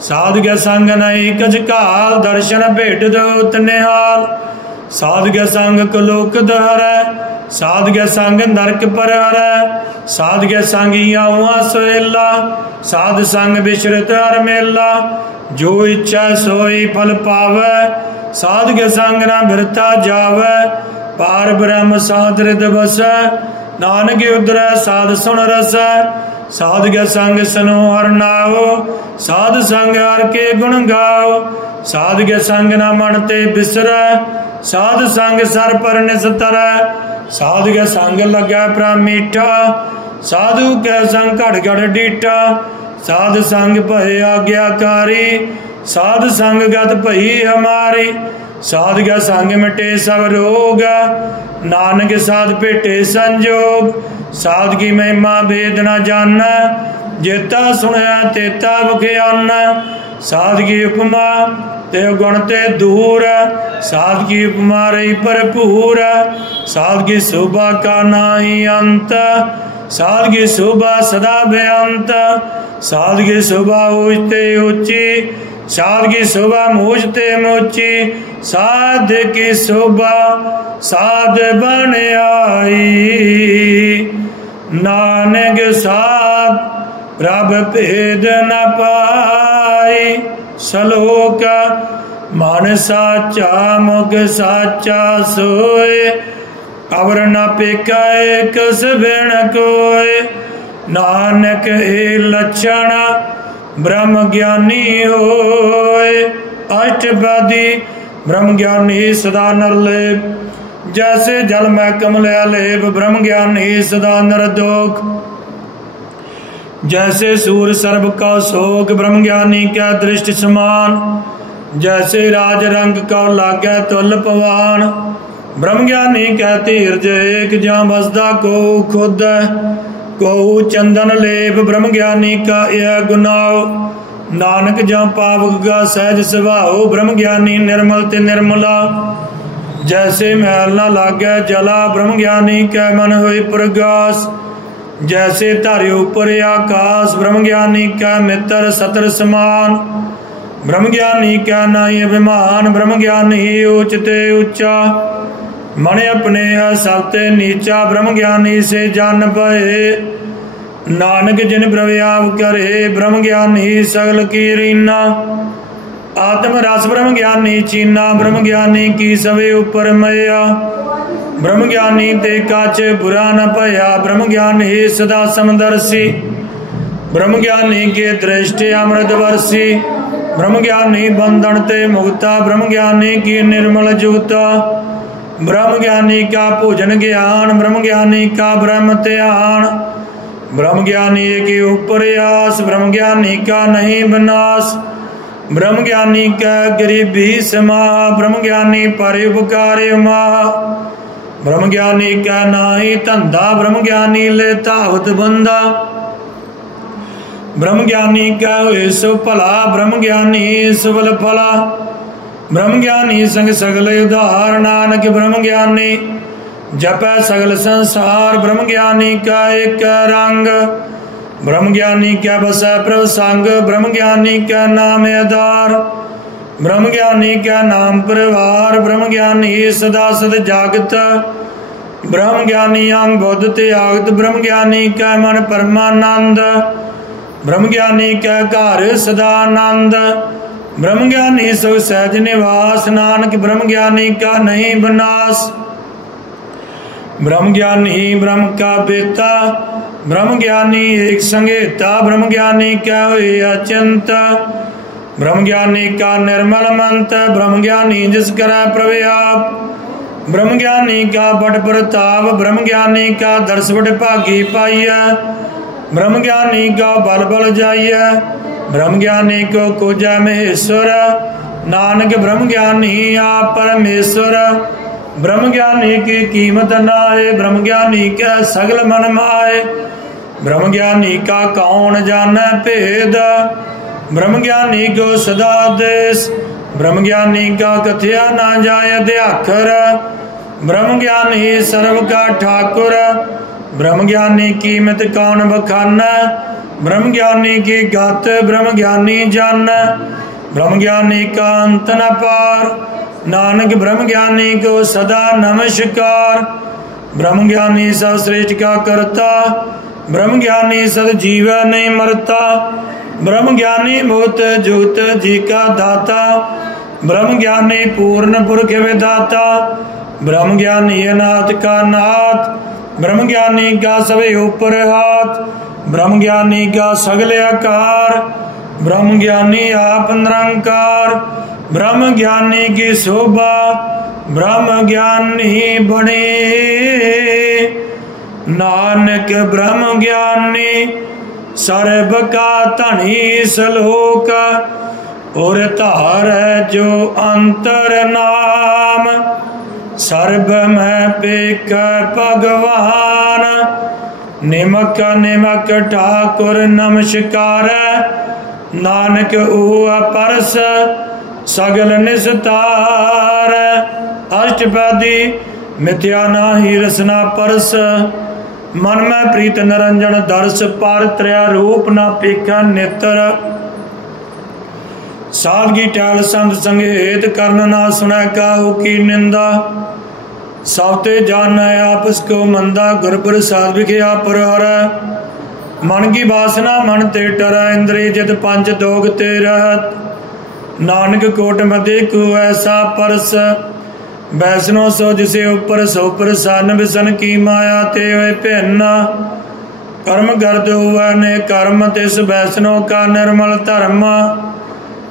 साध के संग नहीं कछ काल। दर्शन भेट दोत निहाल। साध के संग कलोक दहरै। साध के संग नरक परहरै। साध के संग आऊआ सोहेला। साध संग बिछरत हर मेला। जो इच्छा सोई फल पावै। साध के संग न बिरता जावै। पार ब्रह्म साध हृद बसै। नानक उदरै साध सुन रसै। साध के संग सनो हर नाओ। साध संग हर के गुण गाओ। साध के संग न मन ते बिसरै। साध संग सर पर निस्तरै। साध के संग लगे प्रा मीठा। साधु के संग घड़ घड़ डीठा। साध संग भय आज्ञाकारी। साध संग गत भई हमारी। साध के संग मिटे सब रोग। नानक साध भेटे संजोग। साध की महिमा भेद न जानै। जेता सुनया तेता बख्याना। साध की उपमा ते गुण ते दूर। साध की उपमा रही भरपूर। साध की शोभा का नाही अंत। साध की शोभा सदा बेअंत। साध की शोभा ऊंचते ऊंची। साध की शोभा मूझते मूची। साध की शोभा साध बन आई। नानक साध प्रभ भेद न पाई। श्लोक मन साचा मुख साचा सोए। अवर न पिकाए कस बिन कोय। नानक ए लक्षण ब्रह्म ज्ञानी होय। अष्टपदी ब्रह्म ज्ञानी सदा निर्लेप। जैसे जल में कमल लेप। ब्रह्म ज्ञानी सदा निर्दोष। जैसे सूर सर्व का शोक। ब्रह्म ज्ञानी क्या दृष्टि समान। जैसे राज रंग का लागे तुल पवान। ब्रह्म ज्ञानी कहती हृदय एक जहाँ बसदा को खुद को चंदन लेप ब्रह्म ज्ञानी का यह गुनाह नानक जहाँ पावक का सहज स्वभाव ब्रह्म ज्ञानी निर्मल ते निर्मला जैसे महल न लागे जला ब्रह्म ज्ञानी कै मन हुई प्रगास जैसे तारे ऊपर आकाश ब्रह्म ज्ञानी का मित्र सतर समान ब्रह्म ज्ञानी का नहीं अभिमान ब्रह्म ज्ञानी उच्चते ऊंचा मन अपने सबते नीचा ब्रह्म ज्ञानी से जान पाए नानक जिन प्रव्याप करे ब्रह्म ज्ञानी सगल की रीना आत्म रस ब्रह्म ज्ञानी चीना ब्रह्म ज्ञानी की सवे ऊपर मैया ब्रह्म ज्ञानी ते काच बुरा न पया ब्रह्म ज्ञानी सदा समदर्शी ब्रह्म ज्ञानी के दृष्टि अमृत वर्षी ब्रह्म ज्ञानी बंधन ते मुक्ता ब्रह्म ज्ञानी की निर्मल जुगता ब्रह्म ज्ञानी का पूजन ज्ञान ब्रह्म ज्ञानी का ब्रह्म त्यान ब्रह्म ज्ञानी के ऊपर आस ब्रह्म ज्ञानी का नहीं विनाश ब्रह्म ज्ञानी का गरीबी समा ब्रह्म ज्ञानी पर उपकार माह ब्रह्म ज्ञानी का नाही धंधा ब्रह्म ज्ञानी लेता हुत बंदा ब्रह्म ज्ञानी का हुए सो भला ब्रह्म ज्ञानी सुबल फला ब्रह्म ज्ञानी संग सगल उदार नानक ब्रह्म ज्ञानी जपै सगल संसार ब्रह्म ज्ञानी का एक रंग ब्रह्म ज्ञानी क्या बसै प्रभ संग ब्रह्म ज्ञानी का नाम आधार ब्रह्म ज्ञानी का नाम परिवार ब्रह्म ज्ञानी सदा सद जागत ब्रह्म ज्ञानी अंग बुद्ध त्यागत ब्रह्म ज्ञानी का मन परमानंद ब्रह्म ज्ञानी का घर सदानंद ब्रह्म ज्ञानी सुख सहज निवास नानक ब्रह्म ज्ञानी का नहीं विनाश ब्रह्म ज्ञानी ब्रह्म का बेता ब्रह्म ज्ञानी एक संगेता ब्रह्म ज्ञानी क्या हुई अचिंत ब्रह्म ज्ञानी का निर्मल मंत ब्रह्म ज्ञानी जिस करै प्रव्याप ब्रह्म ज्ञानी का बड़ प्रताप ब्रह्म ज्ञानी का दर्श बड़ भागी पाइय ब्रह्म ज्ञानी का बल बल जाइय ब्रह्म ज्ञानी को खोजा महेश्वर नानक ब्रह्म ज्ञानी आप परमेश्वर ब्रह्म ज्ञानी की कीमत नाए ब्रह्म ज्ञानी के सगल मन माए ब्रह्म ज्ञानी का कौन जाने भेद ब्रह्म ज्ञानी को सदा देश ब्रह्म ज्ञानी का कथया ना जाए अध्याखर ब्रह्म ज्ञानी सर्व का ठाकुर ब्रह्म ज्ञानी कीमत कौन बखाना ब्रह्म ज्ञानी की गात ब्रह्म ज्ञानी जान ब्रह्म ज्ञानी का अंत न पार नानक ब्रह्म ज्ञानी को सदा नमस्कार ब्रह्म ज्ञानी सब श्रेष्ठ का करता ब्रह्म ज्ञानी सद जीव नहीं मरता ब्रह्म ज्ञानी भूत जुगत जी का दाता ब्रह्म ज्ञानी पूर्ण पुरख विदाता ब्रह्म ज्ञानी अनाथ का नाथ ब्रह्म ज्ञानी का सभी ऊपर हाथ ब्रह्म ज्ञानी का सगल आकार ब्रह्म ज्ञानी आप निरंकार ब्रह्म ज्ञानी की शोभा ब्रह्म ज्ञानी बने नानक ब्रह्म ज्ञानी सर्ब का धनी सलोक और तार जो अंतर नाम सर्ब में पेक भगवान निमक निमक ठाकुर नमस्कार नानक ऊह परस सगल निस्तार अष्टपदी मिथ्या नाही रसना परस मन में प्रीत निरंजन दर्श पार त्रया रूप न पेखा नेत्र सादगी टैल संत संगेत कर्ण ना सुनै काहू की निंदा सबते जान आपस को मंदा गुर प्रसाद विखिया पर हर मन की वासना मन ते टर इंद्रिय जित पंच दोग ते रहत नानक कोट मदे को ऐसा परस वैष्णो सो जिसे ऊपर सो प्रसन्न विसन की माया ते वे भिन्न कर्म गर्द हुआ ने कर्म तिस वैष्णो का निर्मल धर्म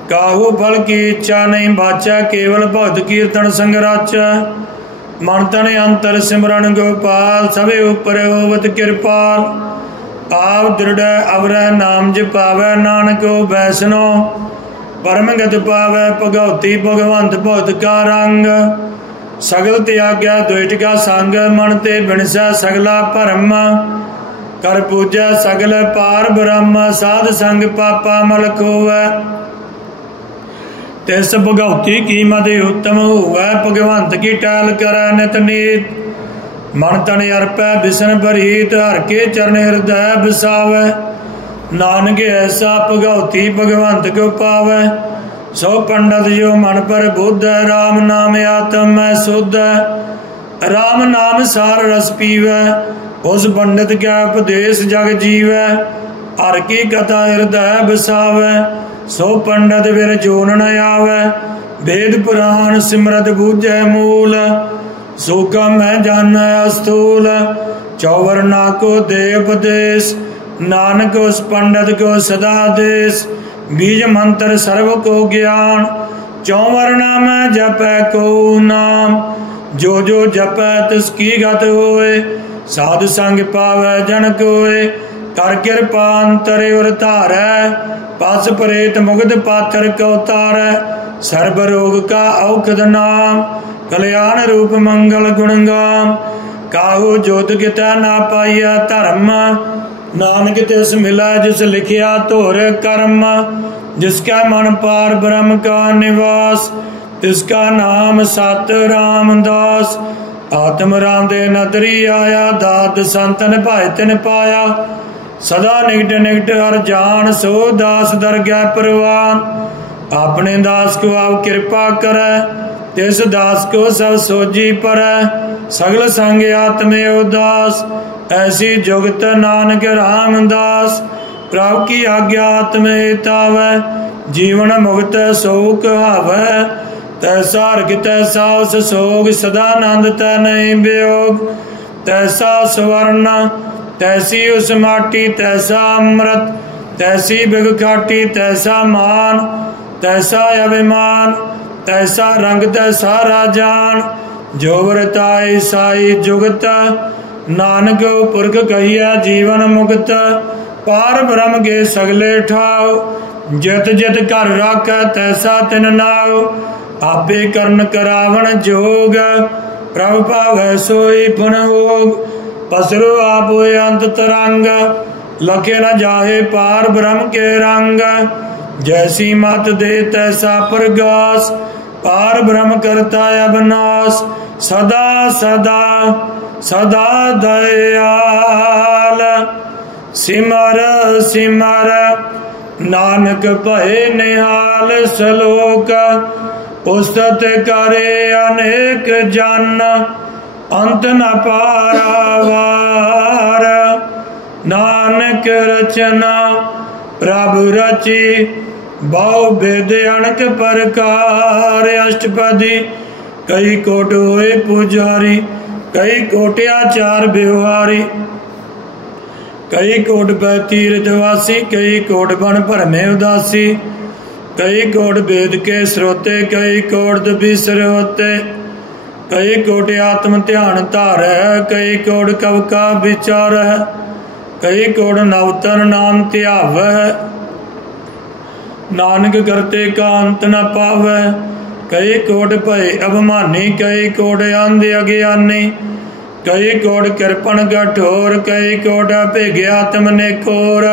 काहू फल की इच्छा नहीं बाचा केवल भगत कीर्तन संगराच मन तन अंतर सिमरन गोपाल सभी ऊपर होवत कृपाल आप दृढ़ अवर नाम जपावै नानक वैष्णो परम गत पावै भगवती भगवंत भगत का रंग सगल त्याग्या दुष्ट का संग, मन ते बिनसै सगला भरम। कर पूजै सगल पार ब्रह्म, साध संग पापा मल खोवै। तिस भगौती की मति उत्तम होवै, भगवंत की टहल करै नित नीत। मन तन अर्पै बिसन भरीत, हर के चरण हृदय बसावै। नानक ऐसा भगौती भगवंत को पावै। सो पंडित जो मन पर बुद्ध, राम नाम आत्म में शुद्ध। राम नाम सार रस पीवै, उस पंडित क्या उपदेश जग जीवै। हर की कथा हृदय बसावै, सो पंडित बिर जोन न आवै। वेद पुराण सिमरत बूझै मूल, सूखा मैं जानै अस्थूल। चौवर ना को दे उपदेश, नानक उस पंडित को सदा देश। बीज मंत्र सर्व को ज्ञान, चौवर नाम जपै को नाम। जो जो जपै तिसकी गत होए, साधु संग पावै जन कोय। कर कृपा अंतर उर धारै, पास प्रेत मुगध पाथर को तारै। सर्व रोग का औखद नाम, कल्याण रूप मंगल गुणगाम। काहू जोत कितै ना पाइया धर्म, नानक तिस मिला जिस लिखिया तोर कर्म। जिसका मन पार ब्रह्म का निवास, तिसका नाम सत रामदास। आत्म राम दे नदरी आया, दात संतन भाई तिन पाया। सदा निकट निकट हर जान, सो दास दरगह परवान। अपने दास को आप कृपा करे, तिस दास को सब सोजी परै। सगल संग आत्मे उदास, ऐसी जुगत नानक रामदास। प्रभु की आज्ञा आत्मे हितावै, जीवन मुक्त सोक हावै। तैसा हरख तैसा उस सोग, सदानंद तै नहीं वियोग। तैसा स्वर्ण तैसी उस माटी, तैसा अमृत तैसी बिग खाटी। तैसा मान तैसा अभिमान, तैसा रंग तैसा राजान। जो वरताई साई जुगत, नानक पुरख कहिया जीवन मुक्त। पार ब्रह्म के सगले ठाव, जित जित कर राखै तैसा तिन नाव। आपे करन करावण जोग, प्रभु पावै सोई पुन होग। पसरो आप अंत तरंग, लखे न जाहे पार ब्रह्म के रंग। जैसी मत दे तैसा प्रगास, पार ब्रह्म करता अबनाश। सदा सदा सदा दयाल, सिमर सिमर नानक भय निहाल। सलोक उस्तत करे अनेक जन, अंत न पारावार। नानक रचना प्रभु रची, बहु भेद अनक प्रकार। अष्टपदी कई कोट होए पुजारी, कई कोट आचार व्यवहारी। कई कोट पै तीर्थवासी, कई कोट बन भरमे उदासी। कई कोट वेद के स्रोते, कई कोट बिसर होते। कई कोट आत्म ध्यान धारै, कई कोट कव का विचार। कई कोट नवतन नाम ध्यावै, नानक करते का अंत न पावै। कई कोट भय अभिमानी, कई कोट अंध अज्ञानी। कई कोट कृपण कठोर, कई कोट अभिज्ञात्म निकोर।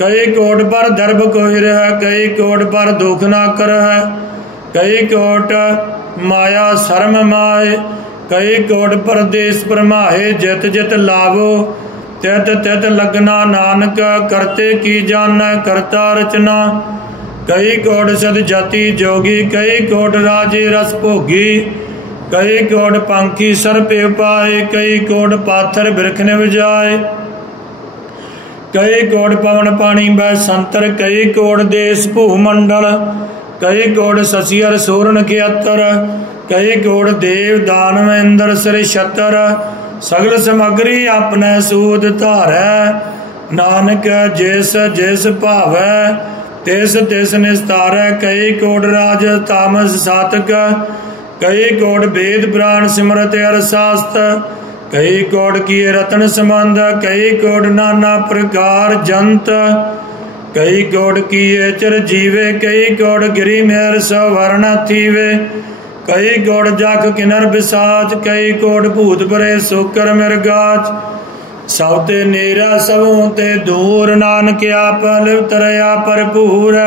कई कोट पर दर्भ कोई रह, कई कोट पर दुख न करह। कई कोट माया शर्म माए, कई कोट परदेश परमाहे। जित जित लाभो तित तित लगना, नानक करते की जानै करता रचना। कई कोट सद जाति जोगी, कई कोट राजे रस भोगी। कई कोट पंखी सर्प उपाय, कई कोट पाथर बिरख निवजाए। कई कोट पवन पानी बै संतर, कई कोट देश भूमंडल। कई कोट ससियर सूरन के अतर, कई कोट देव दानव इंद्र सिर छतर। सगल समग्री अपने सूद धारै, नानक जिस जिस भावै तिस तिस निस्तारै। कई कोट राज तामस सातक, कई कोट वेद पुराण सिमरत अर शास्त्र। कई कोट किए रतन संबंध, कई कोट नाना प्रकार जंत। कई कोट किए चिर जीवे, कई कोट गिरी मेहर सवर्ण थीवे। कई कोट जख किनर बिसाच, कई कोट भूत परे सोकर मिरगाच। सब ते नेरा सबों ते दूर, नानक आप लिप्त रहा भरपूर।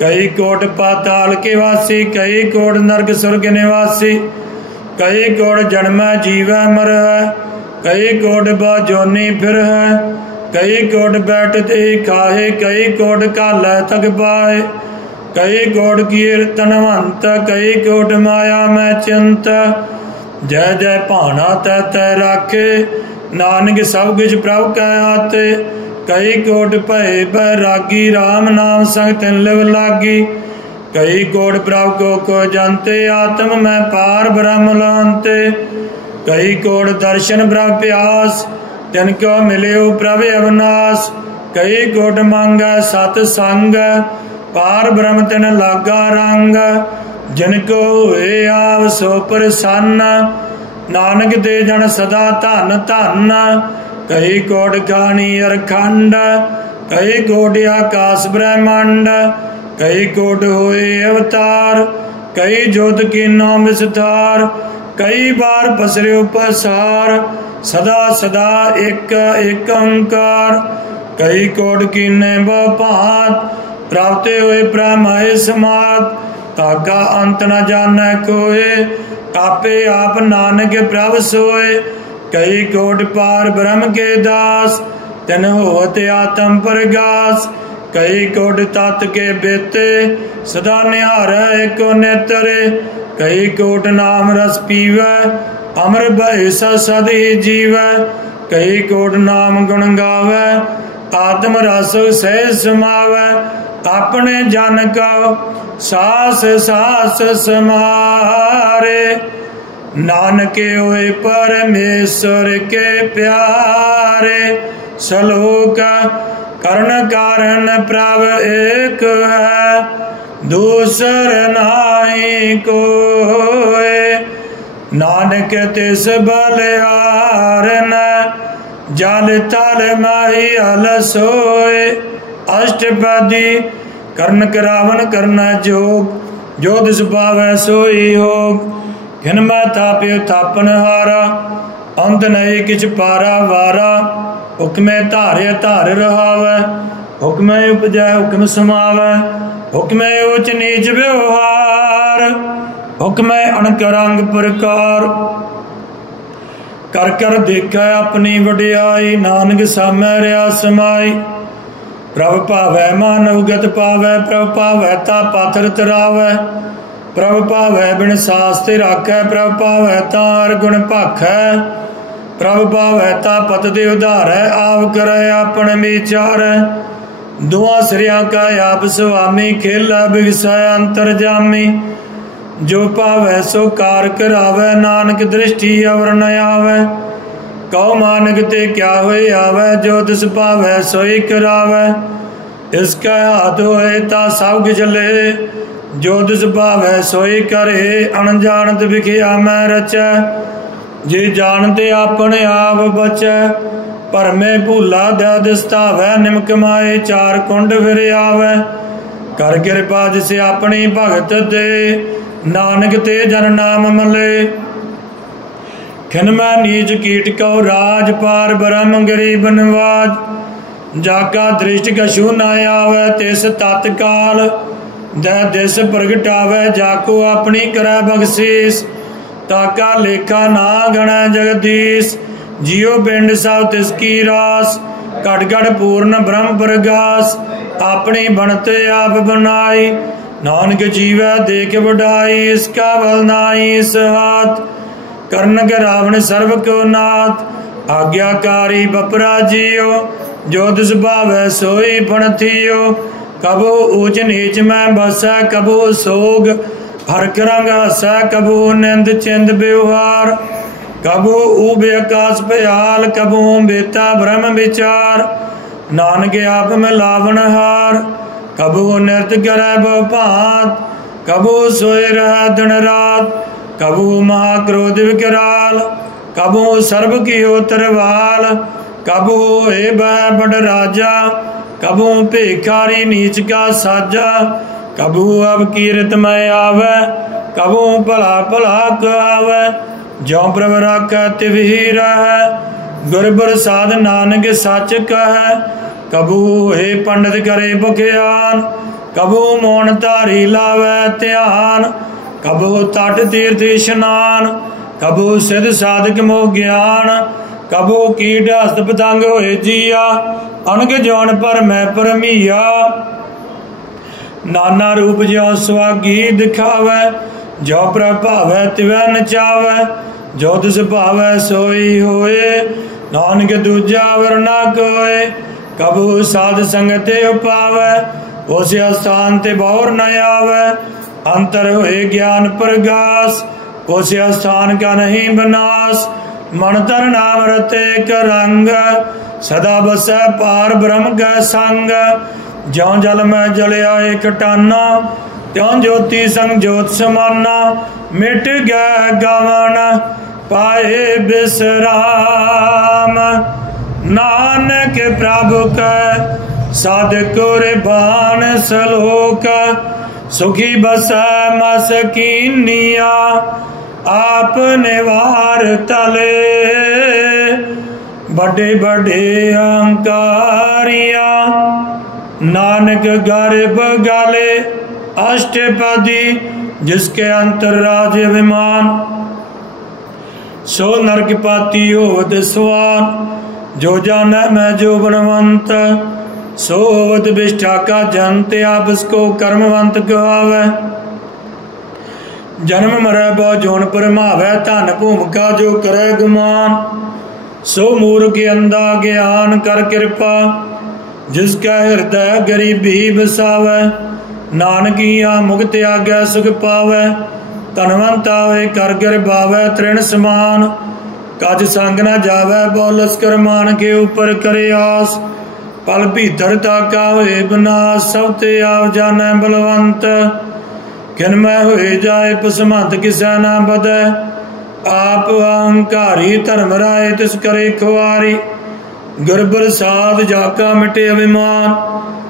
कई कोट पाताल के वासी, कई कोट नरक सुरग निवासी। कई कोट जन्म जीव मर है, कई कोट बाजोनी फिर है। कई कोट बैठते खाए, कई कोट काल तक पाए। कई कोट कीर्तनवंत, कई कोट माया में चिंत। जय जय भाना तै तै राखे, नानक सब कुछ प्रभ कै हाथे। कई कोट भय बैरागी, राम नाम संग तिन लिव लागी। कई कोट प्रभ को जानते, आत्म में पार ब्रह्म लानते। कई कोट दर्शन प्रभ प्यास, तिनको मिलियो प्रभ अविनाश। कई कोट मांगै सत संग, पार ब्रह्म तिन लागा रंग। जिनको हुए आव सो प्रसन्न, नानक दे जन सदा धन धन। कई कोट खानी अरखंड, कई कोट आकाश ब्रह्मांड। कई कोट होए अवतार, कई जोत कीनो विस्तार। कई बार पसरे पसार, सदा सदा एक एक ओंकार। कई कोट कीने बभात, प्राप्त होए ब्रह्मय समात। ताका अंत न जाने कोय, आपे आप नानक प्रभ सोए। कई कोट पार ब्रह्म के दास, तिन होत आत्म प्रगास। कई कोट तत् के बेते, सदा निहारै एको नेत्र। कई कोट नाम रस पीवै, अमर भय सद ही जीवै। कई कोट नाम गुण गावै, आत्म रस सह समावै। अपने जन का सास सास समारे, नानक होए परमेश्वर के प्यारे। सलोक करण कारण प्रभ एक है, दूसर नाई कोय। नानक तिस बलिहारन, जल तल माही हल सोए। अष्टपदी करण करावन करना जोग, जो दिस पावै सोई होग। घिनमा थाप्यो थापन हारा, अंत नहीं किछ पारा वारा। हुक्मे धारे धार रहावै, हुक्मे उपजै हुक्म समावै। हुक्मे ऊच नीच व्यवहार, हुक्मे अणकर अंग प्रकार। कर कर देखै अपनी वडियाई, नानक सामै रहा समाई। प्रभ भावै मान उगत पावै, प्रभ भावै ता पाथर तरावै। प्रभ भावै बिन सास ते राखै, प्रभ भावै तार गुण भाखै। प्रभ भावै ता पत दे उधारै, आप करै आपन विचारै। दुआ सिरिया का आप स्वामी, खेला बिगसै अंतरजामी। जो भावै सो कार करावै, नानक दृष्टि अवर न आवै। कहो मानक ते क्या होए आवै, जो तिस भावै सोई करावै। इसका हाथ होए ता सब कुछ ले, जो तिस भावै सोई करे। अनजानत विखिया मैं रचै, जे जानते अपने आप बचै। भरमे भूला दै दिसतावै, निमक माए चार कुंड फिर आवै। कर कृपा जिसे अपनी भगत दे, नानक ते जन नाम मले। खिन मैं नीच कीट को राज, पार ब्रह्म गरीब नवाज। जाका दृष्टि कछु न आवै, तिस तत्काल दै दिस प्रगटावै। जाको अपनी करै बख्शीस, ताका लेखा ना गणै जगदीश। जियो पिंड सब तिसकी रास, घट घट पूर्ण ब्रह्म प्रगास। अपनी बनते आप बनाई, नानक जीवै देख बढ़ाई। इसका बल नाई इस हाथ, कर्ण के रावण सर्व को नाथ। आज्ञाकारी बपरा जियो, जो तिस भावै सोई फणथियो। कबो ऊच नीच में बसै, कबो सोग हरक रंग हसै। कबो निंद चिंद व्यवहार, कबो ऊबे आकाश भयाल। कबो बेता ब्रह्म विचार, नानक आप में लावन हार। कबो नृत करै भांत, कबो सोए रह दिन रात। कबो महाक्रोध विकराल, कबो सर्व की तरवाल। कबो हे बह बड़ राजा, कबो भिखारी नीच का साजा। कबो अब कीरत में आवै, कबू भला भला कहावै, ज्यों प्रभ राखै तिवही रहै। गुर प्रसाद नानक सच कहै, कबू हे पंडित करे बख्यान। कबू मौन धारी लावै ध्यान, कबू तट तीर्थ इशनान। कबू सिद्ध साधक मोह ज्ञान, कबू कीट हस्त पतंग होए जिया। अनग जौन पर मैं परमिया, नाना रूप ज्यों सुहागी दिखावै। जो प्रभावै तिवै नचावै, जो तिस भावै सोई होए। नानक दूजा वरना कोय, कबू साध संगत उपावै। उस स्थान ते बौर न आवै, अंतर होए ज्ञान प्रगास। उस स्थान का नहीं बनास, मन तन नाम रते कर रंग। सदा बसै पार ब्रह्म कै संग, ज्यों जल में जलिया एक टाना। त्यों ज्योति संग ज्योत समाना, मिट गए गवन पाए विश्राम। नानक प्रभु कै साधकुर बान सलोक, सुखी बसै मसकीनिया। आपने वार तले बड़े बड़े अहंकारिया। नानक गर्भ गाले अष्टपदी, जिसके अंतर राज विमान। सो नरक पाती होवत स्वान, जो जाने मैं जो बनवंत। सो होवत विष्ठा का जंत, आप इसको कर्मवंत कहावै। जन्म मरै बहु जोन परमावै, धन भूमिका जो करे गुमान। सो मूर्ख अंधा ज्ञान कर कृपा, जिसका हृदय गरीबी बसावै। नानकिया मुक्त आज्ञा सुख पावै, धनवंत आवे कर गर्भावै तृण समान। कज संग न जावै बहु लश्कर, मान के ऊपर करे आस। पल भीतर ताका होए विनाश, सब ते आप जानै बलवंत। किनमै होए जाए पसमंत, किसै न बदै। आप अहंकारी धर्म राय, तिस करे खुआरी। गुर प्रसाद जाका मिटे अभिमान,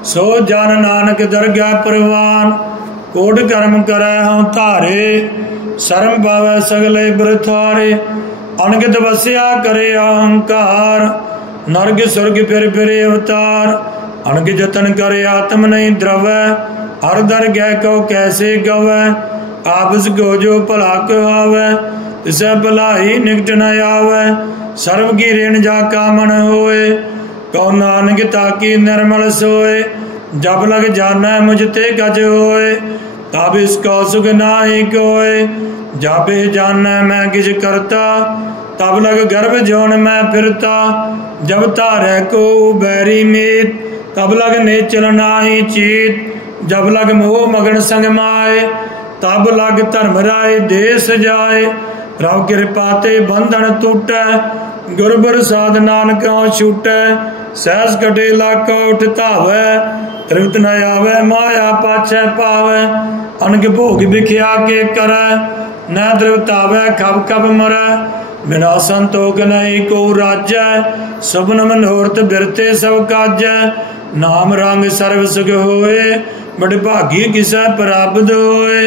सो जन नानक दरगह परवान। कोट कर्म करै हूँ धारे, शर्म पावै सगले बरथारे। अनगित वस्या करे अहंकार, नरक सुरग फिर फिरे अवतार। अनग जतन करे आत्म नहीं द्रवै, हर दरगह को कैसे गवै। आपस को जो भला कहावै, तिसै भलाई निकट न आवै। सर्व की ऋण जाका मन होए, कौ नानक ताकी निर्मल सोए। जब लग जाना मुझ ते गज होए, तब इसको सुख नाही कोय। जब जाना मैं किछ करता, तब लग गर्भ जोन मैं फिरता। जब तारे को बैरी मीत, तब लग नेचल नाही चीत। जब लग मोह मगन संग माए, तब लग धर्म राय देश जाए। रब कृपा ते बंधन टूटै, गुर प्रसाद नानक छूटै। सहस कटे लाको उठ धावै, तृप्त न आवे माया पाछै पावै। अनक भोग बिख्या के करै, न तृप्त आवे खब खब मरै। बिना संतोख नहीं को राजै, सुपन मनोरथ बिरते सब काजै। नाम रंग सर्व सुख होए, बड़ भागी किसै प्राप्त होए।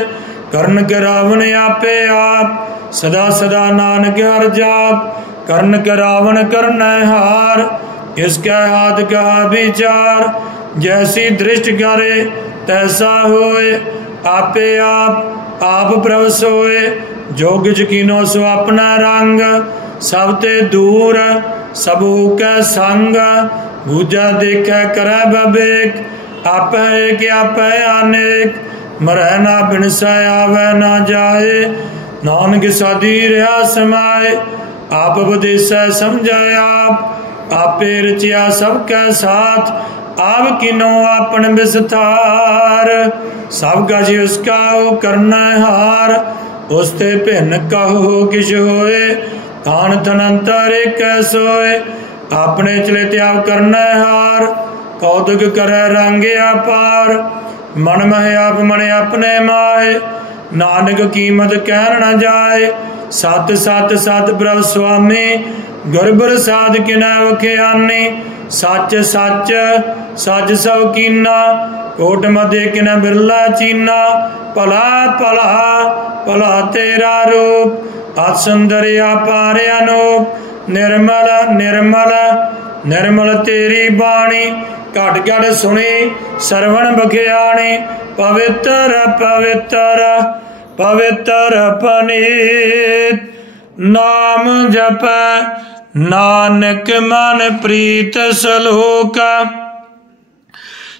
करण करावन आपे आप, सदा सदा नानक हर जाप। करण करावन करन हार, इसके हाथ का विचार। जैसी दृष्टि करे तैसा होए, आपे आप प्रभ सोए। जो किछ कीनो सो अपना रंग, सब ते दूर सबू कै संग। भूजा देखै करै बबेक, आपै एक आपै अनेक। मरै ना बिनसै आवे ना जाए, नानक साधी रहा समाए। आप उपदेसै समझै आप, आपे रचिया सबकै साथ। आप किनो आपन विस्तार, सब गज उसका ओ करना हार। उसते भिन्न कहो किश होए, तान तनंतर एक सोए। अपने चले त्याग करना हार, कौतुक करे रंगे अपार। मन मह आप मन अपने माए, नानक कीमत कहर न जाए। सत सत सत प्रभ स्वामी, गुर प्रसाद किनै वख्यानी। सच सच सच सब कीना, कोट मध्य किन बिरला चीना, भला भला भला तेरा रूप। अत सुंदर अपार अनूप, निर्मल निर्मल निर्मल तेरी बाणी। घट घट सुनी सरवण बखियाणी, पवित्र पवित्र पवित्र पनीत। नाम जप नानक मन प्रीत सलोक,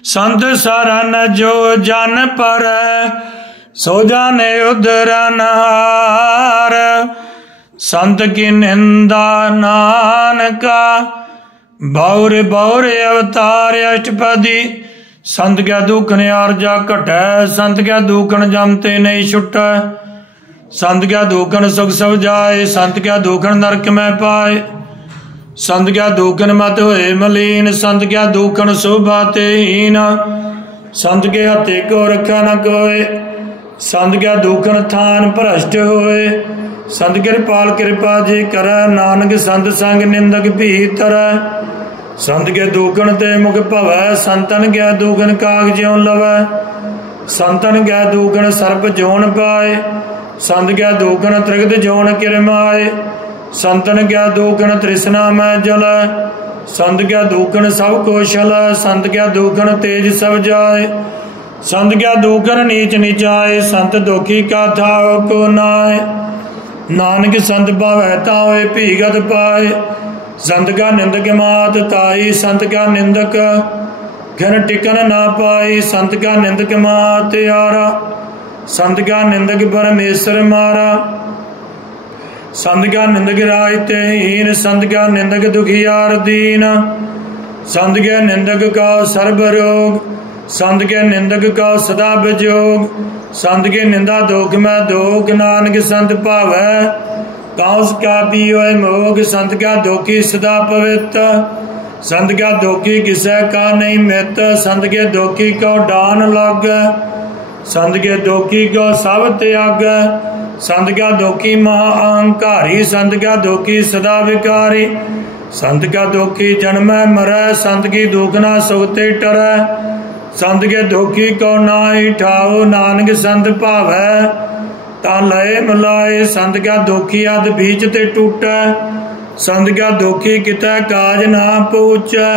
संत सरन जो जन पर, सो जाने उधरन हार। संत की निंदा नानका, बौर बौर अवतार अष्टपदी। संत क्या दुखन आरजा घटै, संत क्या दुखन जमते नहीं छुटै। संत क्या दुखन सुख सब जाए, संत क्या दुखन नरक में पाए। संत क्या दुखन मत होए मलीन, संत क्या दुखन शोभा ते हीन। संत के हथे को रखा न कोय, संत क्या दुखन थान भ्रष्ट होए। संत कृपाल कृपा जे करे, नानक संत संग निंदक भीतर। संत के दुखन ते मुख भवै, संतन क्या दुखन काग ज्यों लवै। संतन क्या दुखन सर्प जोन पाए, संत क्या दुखन त्रिगत जोन किरमाए। संतन क्या दुखन तृष्णा में जल, संत क्या दुखन सब कौशल। संत क्या दुखन तेज सब जाए, संत क्या दुखन नीच नीचाए। संत दुखी का था को नाय, नानक संत भावै तावे भीगत पाए। संत का निंदक मात ताई, संत का निंदक घन टिकन ना पाई। संत का निंदक मात यारा, संत का निंदक परमेश्वर मारा। संत का निंदक राज ते हीन, संत का निंदक दुखियार दीन। संत के निंदक का सर्ब रोग, संत के निंदक का सदा विजोग। संत के निंदा दुख में दोख, नानक संत भावै काउस का पियो मोग। संत का दोखी सदा पवित्र, संत का दोखी किसे का नहीं मित। संत के दोखी को डान लग, संत के दोखी को सब त्याग। संत का दोखी महा अहंकारी, संत का दोखी सदा विकारी। संत का दोखी जन्म मरै, संत की दुखना सुखते टरै। संत के दोखी को नाहि ठाओ, नानक संत भावै ता लय मिलाए। संत का दोखी अध बीच ते टूटै, संत का दोखी कितै काज ना पहुँचै।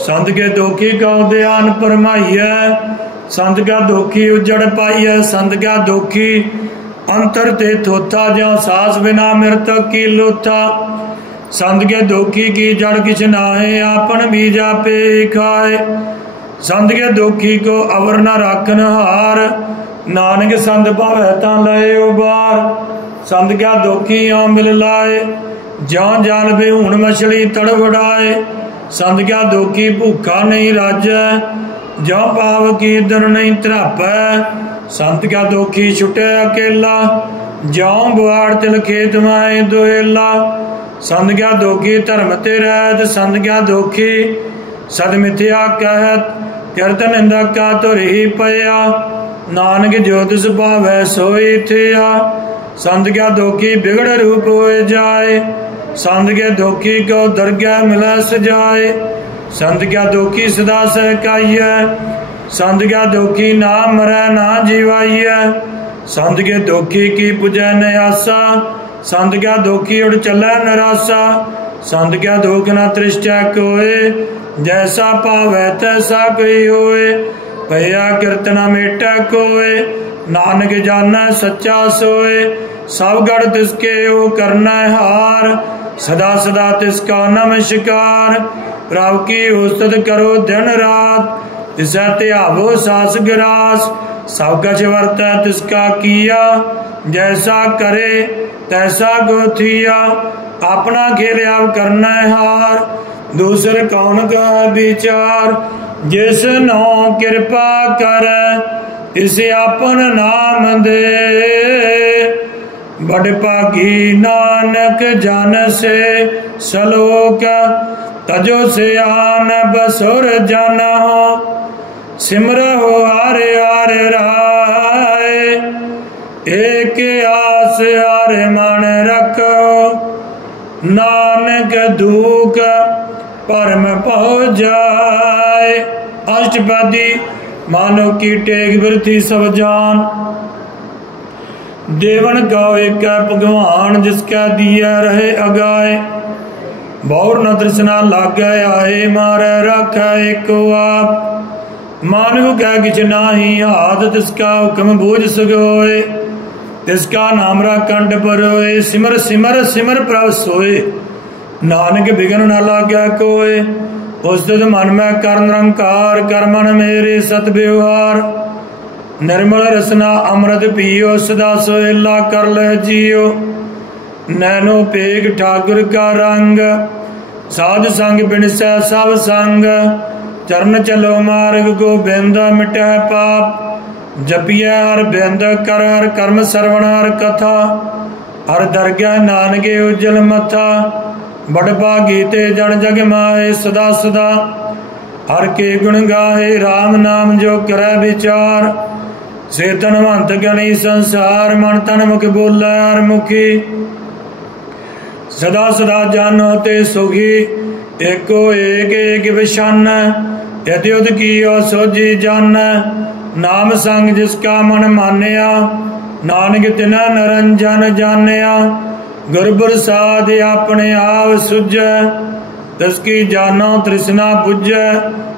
संत के दोखी को ध्यान परमाइयै, संत का दोखी उजड़ पाइयै। संत का दोखी अंतर ते थोथा, ज्यों सास बिना मृतक की लोथा। संत के दोखी की जड़ किछ नाहे, आपन बीज आपे खाए। संत के दोखी को अवर न राखन हार, नानक संत भावै तां लय उबार। संत क्या दोखी आं मिल लाए, ज्यों जाल बेहूण मछली तड़फड़ाए। संत क्या दोखी भूखा नहीं राजै, ज्यों पाव की दन नहीं त्रापै। संत क्या दोखी छुटे अकेला, ज्यों बुआड़ तिल खेत माए दोहेला। संत क्या दोखी धर्म ते रहत, संत क्या दोखी सद मिथ्या कहत। किरत निंदा का तुर ही पया, नानक जो तिस भावै सोई थिया। संत क्या दोखी बिगड़ रूप होए जाए, संत के दोखी को दरगाह मिला सजाए। संत क्या दोखी सदा सहकाइयै, संत क्या दोखी ना मरै ना जीवाइयै। संत के दोखी की पूजै न आसा, संत क्या दोखी उड़ चलै नरासा। संत क्या दोख न तृष्टै कोय, जैसा पावै तैसा कोई होए। भैया कीर्तना मेटै कोय, नानक जानै सच्चा सोए। सब गढ़ तिसके ओ करनै हार, सदा सदा तिसका नमस्कार। प्रभु की उस्तत करो दिन रात, तिसै ध्यावो सास गिरास। सब कछ वर्तै तिसका किया, जैसा करे तैसा गोथिया। अपना खेल आप करना हार, दूसर कौन का विचार। जिस नो कृपा करे, तिसे अपन नाम दे। बड़ भागी नानक जन से सलोक, तजो से आन बसुर जन। सिमरहो हर हर राय, एक आस हर मन रखो। नानक दुख परम पहुँच जाए। अष्टपदी मानो की टेक बिरथी सब जान। देवन का एक भगवान जिसका दिया रहे अगाए। बौर न तृष्णा लागे आए मारे रखे एको आप। मानव कह किछ नाही हाथ तिसका हुक्म बूझ सकोए। तिसका नाम रा कंठ पर होए सिमर सिमर सिमर प्रभ सोए। नानक बिघन न लाग्या कोय उस्तित मन में कर निरंकार कर मन मेरे सत व्यवहार। निर्मल रसना अमृत पियो सदा सोहेला कर ले जियो। नैनो पेग ठाकुर का रंग साध संग बिनसै सब संग। चरण चलो मार्ग गोबिंद मिटै पाप। जपिया हर बिंद कर हर कर्म सरवण हर कथा। हर दरगह नानके उज्जल मथा। बड़ भागी ते जन जग माए सदा सदा। हर के गुण गाहे राम नाम जो करे विचार। से धनवंत गणी संसार मन तन मुख बोले हर मुखी। सदा सदा जानो ते सुखी एको एक एक विशन। यद्युत की सोझी जान नाम संग जिसका मन मानिया। नानक तिना निरंजन जानिया। गुर प्रसाद अपने आप सुझै। तिसकी जानो तृष्णा बुझै।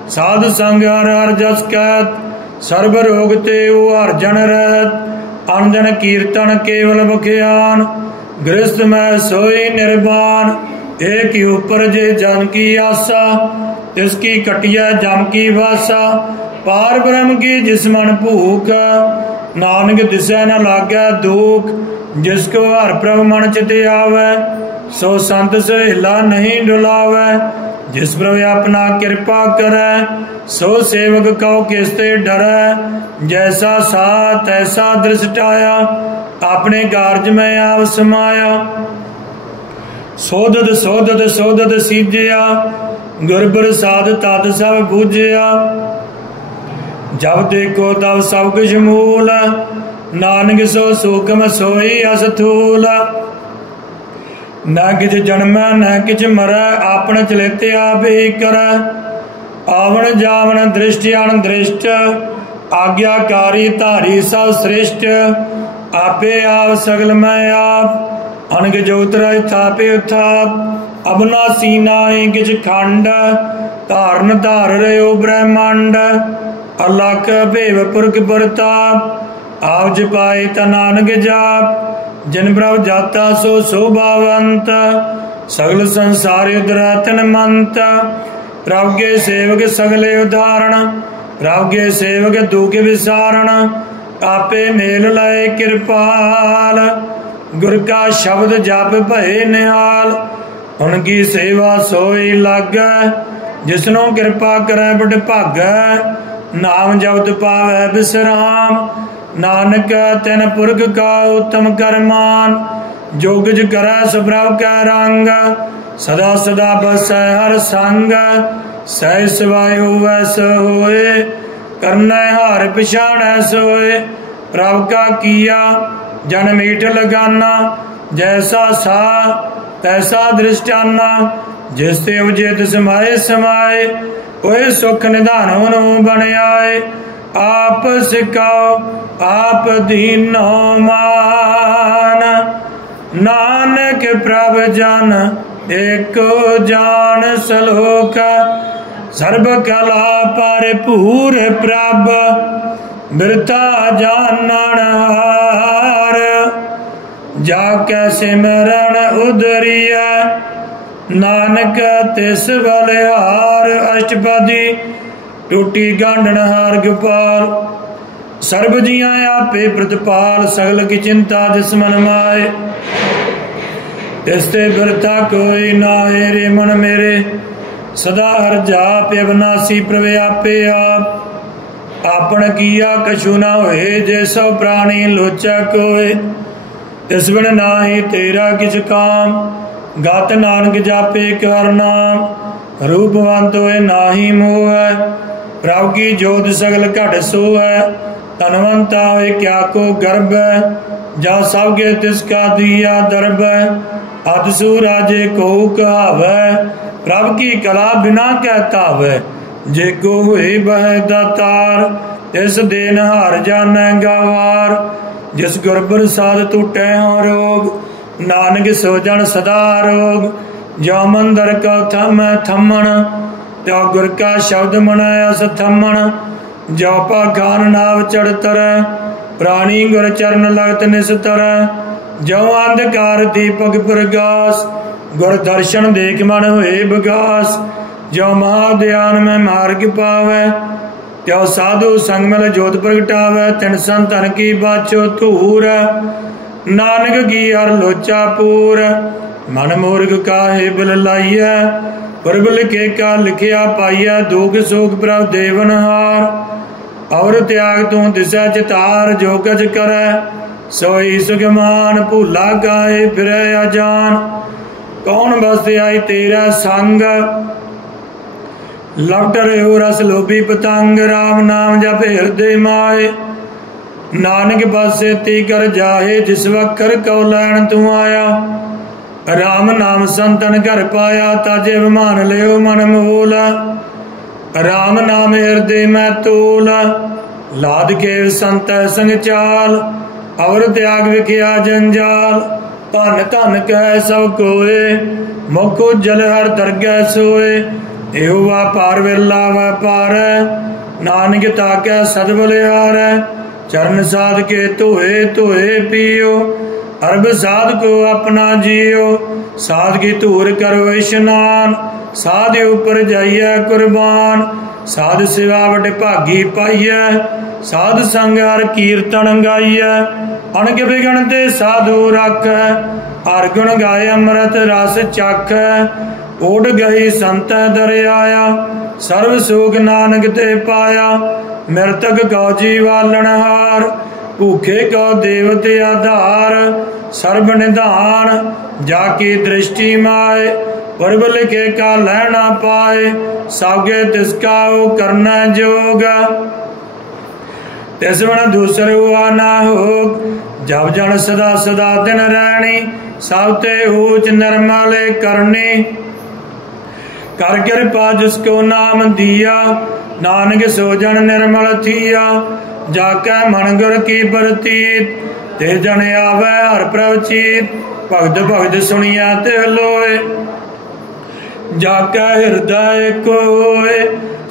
साध संग हर हर जस कहत। सर्व रोग ते हर जन रहत। अनजन कीर्तन केवल मुखियान। गृहस्थ में सोई निर्वाण। एक ही ऊपर जे जन की आशा। तिसकी कटिया जम की भाषा। पार ब्रह्म की जिस मन भूख। नानक दिशा न लागे दुख। जिसको हर प्रभ मन चित आवे। सो संत सहेला नहीं डुलावे। जिस प्रभ अपना कृपा करे। सो सेवक कहो किसते डरे। जैसा सा तैसा दृष्टाया। अपने कारज में आप समाया। सोधत सोधत सोधत सीझिया। गुर प्रसाद तद सब बूझिया। जब देखो तब सब कुछ मूल। नानक सो सूक्ष्म सोई अस्थूल। न किछ जन्म न किछ मरै। आपन चलेते आप ही करे। आवन जावन दृष्टि अनदृष्ट। आज्ञाकारी धारी सब श्रेष्ठ। आपे आप सगल मैं आप। अनग जोतरा थापे थाप। अबनासी नाई किछ खंड। धारन धार रहो ब्रह्मांड। अलख भेव पुरख प्रताप। आप जपाए ता नानक जाप। जिन प्रभ जाता सो शोभावंत। सगल संसार उधरा तन मंत। प्रभ के सेवक सगले उदाहरण। प्रभ के सेवक दुख विसारण। आपे मेल लय कृपाल। गुर का शब्द जप भय निहाल। उनकी सेवा सोई लागै। जिसनों कृपा करे बड़ भागै। नाम जपत पावै विश्राम। नानक तिन पुरख का उत्तम करमान। जो कुछ करे सो प्रभ कै रंग। सदा सदा बसै हर संग। सह सिवाय होवै सो होए। करनै हार पिछाड़ै सोए। प्रभ का किया जन मीठ लगाना। जैसा सा तैसा दृष्टाना। जिसते उजे तिस समाए समाए। ओए सुख निधान होनो बन आए। आप सिखाओ आप दीनो मान। नानक प्रभ जन एको जान सलोक। सर्व कला परिपूर प्रभ। बिरथा जानन हार। जाके सिमरन उदरिया। नानक तिस बलिहार। अष्टपदी टूटी गांडन हार गोपाल। सर्व जिया आपे प्रतिपाल। सगल की चिंता जिस मन माए। तिसते बिरथा कोई नाए। रे मन मेरे सदा हर जाप। अविनाशी प्रभ आपे आप। आपन किया कछु ना होए। जे सब प्राणी लोचा कोय। तिस बिन नाही तेरा किछ काम। गात नानक जापे कर नाम। रूपवंत होए नाही मोह। प्रभ की जोत सगल घट सो है। धनवंता होए क्या को गर्भ। जा सब के तिसका दिया दर्भ। अतसु राजे को कहावै। प्रभ की कला बिना कहता वै। जे को हुए बह दातार। तिस देन हार जानै गवार। जिस गुर प्रसाद टूटे हो रोग, नानक सो जन सदा रोग। जो मंदर को थम थमन, त्यो गुर का शब्द मन अस थमन। जो पाखान नाव चढ़ तर, प्राणी गुर चरण लगत निस्तर। जो अंधकार दीपक प्रगास, गुर दर्शन देख मन हुए विकास। जो महाध्यान में मार्ग पावे, त्यो साधु संग मिल जोत प्रगटावे। तिन संतन की बाछो धूर, नानक की हर लोचा पूर। मन मूर्ख काहे बिल लाइय, प्रबल के का लिखिया पाइय। दुख सुख प्रभ देवनहार, और त्याग तू दिशा चितार। जो कछ करे सोई सुखमान, भूला काहे फिरे अजान। कौन बस आई तेरा संग, लपट रहो रस लोभी पतंग। राम नाम जप हृदय माए, नानक पासे ती कर जाहे। जिस वक्र कौ लैन तू आया, राम नाम संतन घर पाया। ताजे मान लियो मन मोल, राम नाम हृदय में तोल। लाद के संत संग चाल, और त्याग विखिया जंजाल। धन धन कह सब कोए, मुख उज्जल हर दरगह सोए। एहो व्यापार विरला व्यापार, नानक ताकै सद बलिहार। चरण साध के धोए धोए पियो, अरब साध को अपना जियो। साध की धूर करो स्नान, साध ऊपर जाइए कुर्बान। साध सेवा बड़े भागी पाइय, साध संग हर कीर्तन गाइय। अणग बिगण ते साधु रख, हर गुण गाय अमृत रस चख। ओढ़ गई संत दर आया, सर्व सुख नानक ते पाया। मृतक कौ जीवालनहार, भूखे कौ देवते आधार। सर्व निधान जाकी दृष्टि माए, प्रबल के का लहना पाए। सागे तिसका करना जोग, तिस बन दूसर हुआ ना हो। जब जन सदा सदा दिन रहनी, सब ते ऊच निर्मल करनी। कर कृपा जिसको नाम दिया, नानक सो जन निर्मल थिया। जाकै मन गुर की प्रतीत, ते जन आवे हर प्रभ चीत। भगत भगत सुनिया ते लोए, जाकै हृदय कोय।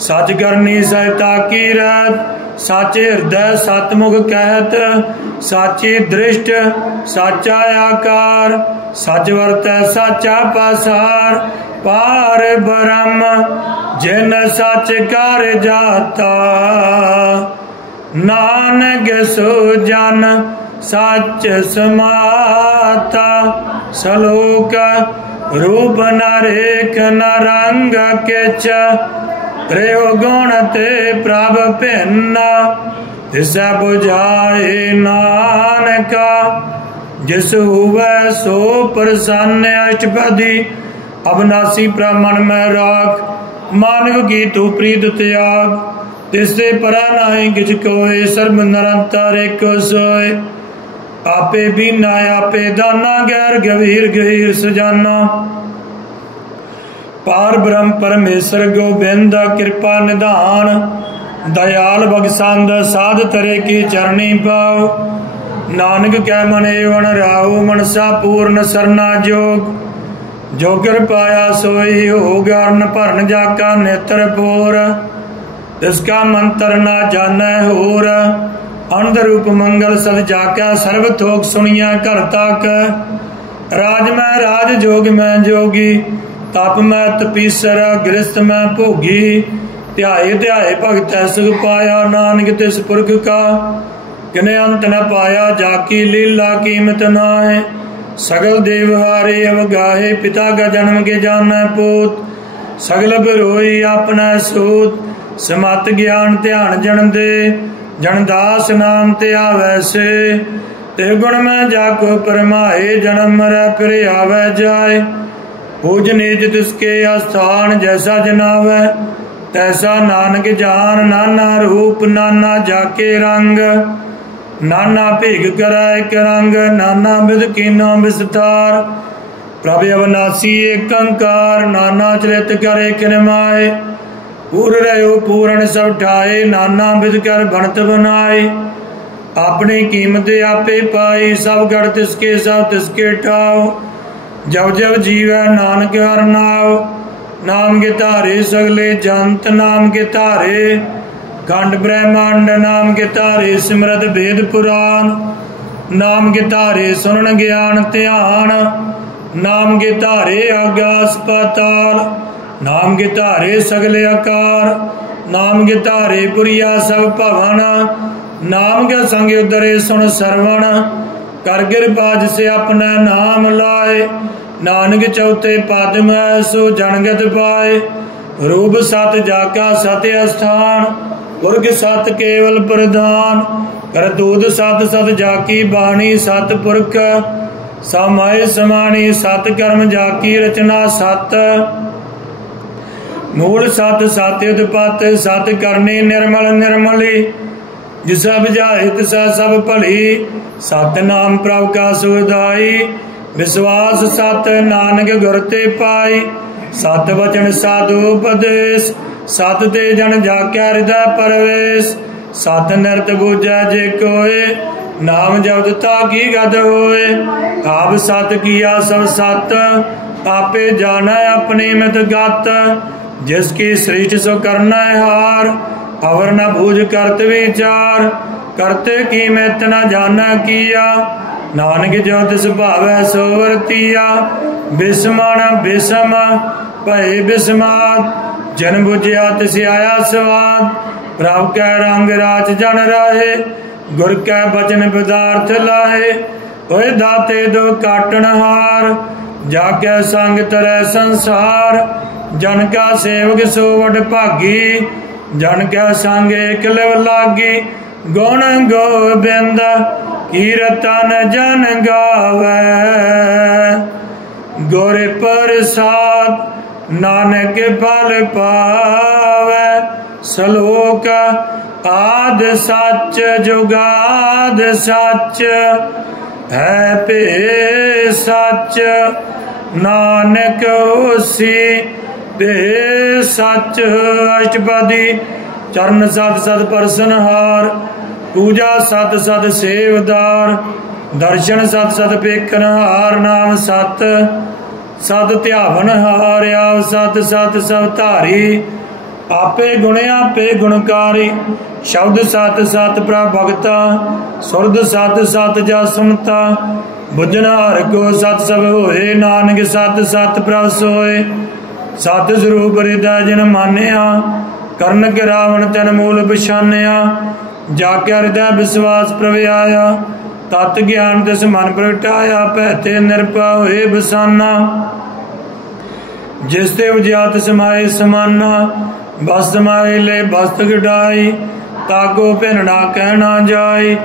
सच करनी सहता की रहत, साचे हृदय सतमुख कहत। साची दृष्ट साचा आकार, सच वर्तै साचा पासार। पार ब्रह्म जिन सच कर जाता, नानक सो जन सच समाता। सलोक रूप न रेख न रंग किच, प्रेम गुण ते प्रभ भिन्न। तिसै बुझाए नानका, जिस हुवै सो प्रसन्न। अष्टपदी अविनाशी ब्राह्मण में राख, मानव की तू प्रीत त्याग। तिससे परा नाहि किछ कोय, सर्व निरंतर एको सोय। आपे बीना आपे दाना, गैर गभीर गहीर सजाना। पार ब्रह्म परमेश्वर गोबिंद, कृपा निधान। दयाल बगसंद साध तरे की चरणी पाओ। नानक कै मन एवं राहु, मनसा पूर्ण सरना जोग। जो कर पाया सोई हो गर्ण, भरन जाका नेत्र पोर। इसका मंत्र ना जानै होर, अनंद रूप मंगल सद जाका। सर्व थोक सुनिया घर तक, राज में राज जोग में जोगी। तप में तपीसर गृहस्थ में भोगी। ध्याए ध्याए भगत सुख पाया, नानक तिस पुरख का किने अंत न पाया। जाकी लीला कीमत नाहे, सगल देवहारे अवगाहे। पिता का जन्म के जानै पूत, सगल बिरोई अपना सूत। समत ज्ञान ध्यान जन दे, जन दास नाम ते आवे से। ते गुण में जाको परमाए, जन्म मरै फिर आवे जाए। पूज नीच तिसके आस्थान, जैसा जनावे तैसा नानक जान। नाना रूप नाना जाके रंग, नाना भेग करै एक रंग। नाना विध कीना विस्तार, प्रभ अविनाशी एक अंकार। नाना चरित करे किन माए, पूर रहो पूरन सब ठाए, नाना विध कर बनत बनाए। अपनी कीमत आपे पाई, सब गढ़ तिसके सब तिसके ठाओ। जब जब जीवै नानक हर नाव, नाम के धारे सगले जंत, नाम के धारे खंड ब्रह्मांड, नाम के धारे सिमरत वेद पुराण, नाम के धारे सुनन ज्ञान ध्यान, नाम के धारे आगास पाताल, नाम के धारे सगले आकार, नाम के धारे पुरिया सब भवन, नाम के संग उदरे सुन सरवण, कर कृपा से अपना नाम लाए। नानक चौथे पद में सो जनगत पाए, रूप सत जाका सत्य स्थान, पुरख सत केवल प्रधान, करतूत सत सत जाकी बाणी, सत पुरख समाय समानी, सत कर्म जाकी रचना सत, मूल सत सत्य उत्पत्त, सत करनी निर्मल निर्मली, जिसा बुझाए तिसा सब भली, सत नाम प्रभ का सुधाई, विश्वास सत नानक गुर ते पाई, सत वचन साधु उपदेश, सत ते जन जाक्या हृदय परवेश, सत निरत बूझै जे कोय, नाम जपता की गद होए। आप सत किया सब सत, आपे जाना अपनी मित गत, जिसकी सृष्टि सो करना हार, अवर न बूझ करत विचार, करते की मित न जाना किया, नानक जो तिस भावै सो वर्तिया, बिस्मण बिसम भय बिस्मात, जन बुझिया तिस आया स्वाद, प्रभ कै रंग राच जन राहे, गुर कै बचन पदार्थ लाहे, ओए दाते दो काटन हार, जाके संग तरै संसार, जन का सेवक सो वड भागी, जन का संग एक लिव लागी, गुण गोबिंद कीरतन जन गावै, गुर प्रसाद नानक फल पावै, सलोक आद सच जुगाद सच, है पे सच नानक होसी बे सच। अष्टपदी चरण सत सत परसन हार, पूजा सत सत सेवदार, दर्शन सत सत पेखन हार, नाम सत सत ध्यावन हार, आव सत सत सब धारी, आपे गुणे आपे गुणकारी, शब्द सत सत प्रभ भगता, सुरद सत सत जा सुनता, बुझन हर को सत सब होए, नानक सत सत प्रभ सोए, सत स्वरूप हृदय जिन मानिया, करण के रावण तन मूल पछानिया, जाके हृदय विश्वास प्रव्याया, तत् ज्ञान तिस मन प्रगटाया, पैते निरपा होए बसाना, जिस ते उजियात समाए समाना, बस समाए ले बस्त गडाई, ताको भिनना कहना जाय,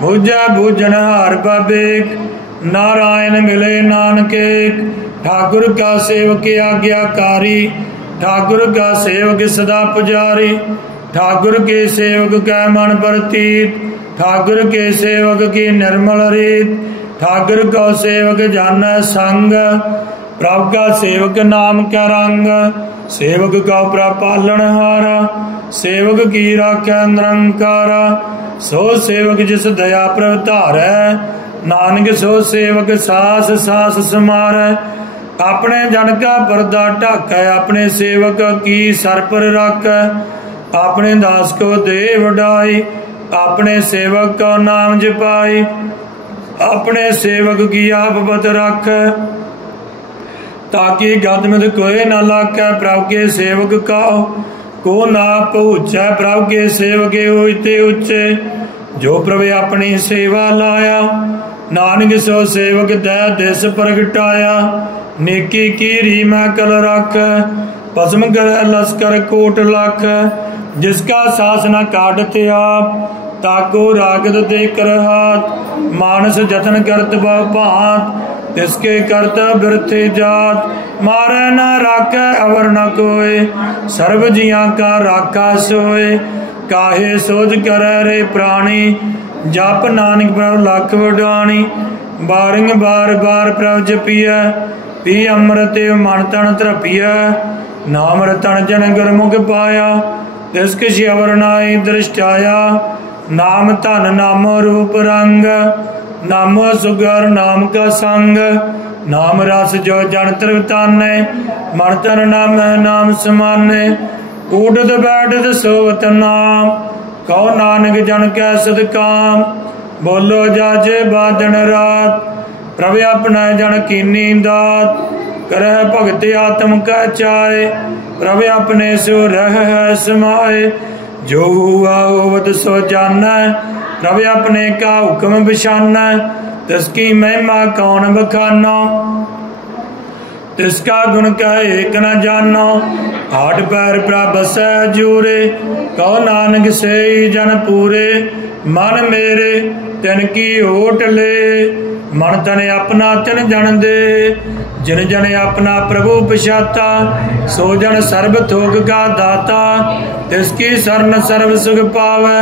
बुझै बूझन हार बाबेक, नारायण मिले नानक एक, ठाकुर का सेवक आज्ञाकारी, ठाकुर का सेवक सदा पुजारी, ठाकुर के सेवक का मन प्रतीत, ठाकुर के सेवक की निर्मल रीत, ठाकुर का सेवक जान संग, प्रभु का सेवक नाम का रंग, सेवक का प्रभ पालन हारा, सेवक की राख्या निरंकारा, सो सेवक जिस दया प्रभ धारै, नानक सो सेवक सास सास समारै, अपने जन का पर्दा ढाकै, अपने सेवक की सर पर रखै, अपने दास को दे वडाई, अपने सेवक का नाम जपाई, अपने सेवक की आप बत रख, ताकि गदमद कोई न लाकै, प्रभु के सेवक का को ना पहुँचै, प्रभु के सेवक होते उच्चे, जो प्रभु अपनी सेवा लाया, नानक सो सेवक दया दिस प्रगटाया, नेकी कीरी मैं कल रख, भस्म कर लश्कर कोट लख, जिसका सास न काटते आप, ताको रागत देकर हाथ, मानस जतन करत बहु भांत, तिसके करत बिरथे जात, मारे न राखे अवर न कोय, सर्व जिया का राखा सोए, काहे सोच करे रे प्राणी, जप नानक प्रभ लख वडाणी, बारिंग बार बार प्रभ जपिया, पी अमृत मन तन त्रपिया, नाम रतन जन गुरमुख पाया, तिस किसी अवर नाई दृष्टाया। नाम धन नामो रूप रंग, नामो सुगर नाम का संग। नाम रस जो जन तृप्ताने, मन तन नाम है नाम समाने। उठत बैठत सोवत नाम, कहो नानक जन कै सदकाम। बोलो जाजे बादन रात, प्रभ अपना जन कीनी दात। करह भगत आत्म का चाय, प्रभ अपने सो रह समाए। जो हुआ होवत सो जाना, प्रभ अपने का हुक्म बिछाना। तिसकी महिमा कौन बखाना, तिसका गुण कह एक न जानो। आठ पैर प्रभ सहजूरे, कहो नानक से जन पूरे। मन मेरे तिन की ओट ले, मन तन अपना तिन जन दे। जिन जन अपना प्रभु पछाता, सो जन सर्ब थोक का दाता। तिसकी शरण सर्व सुख पावै,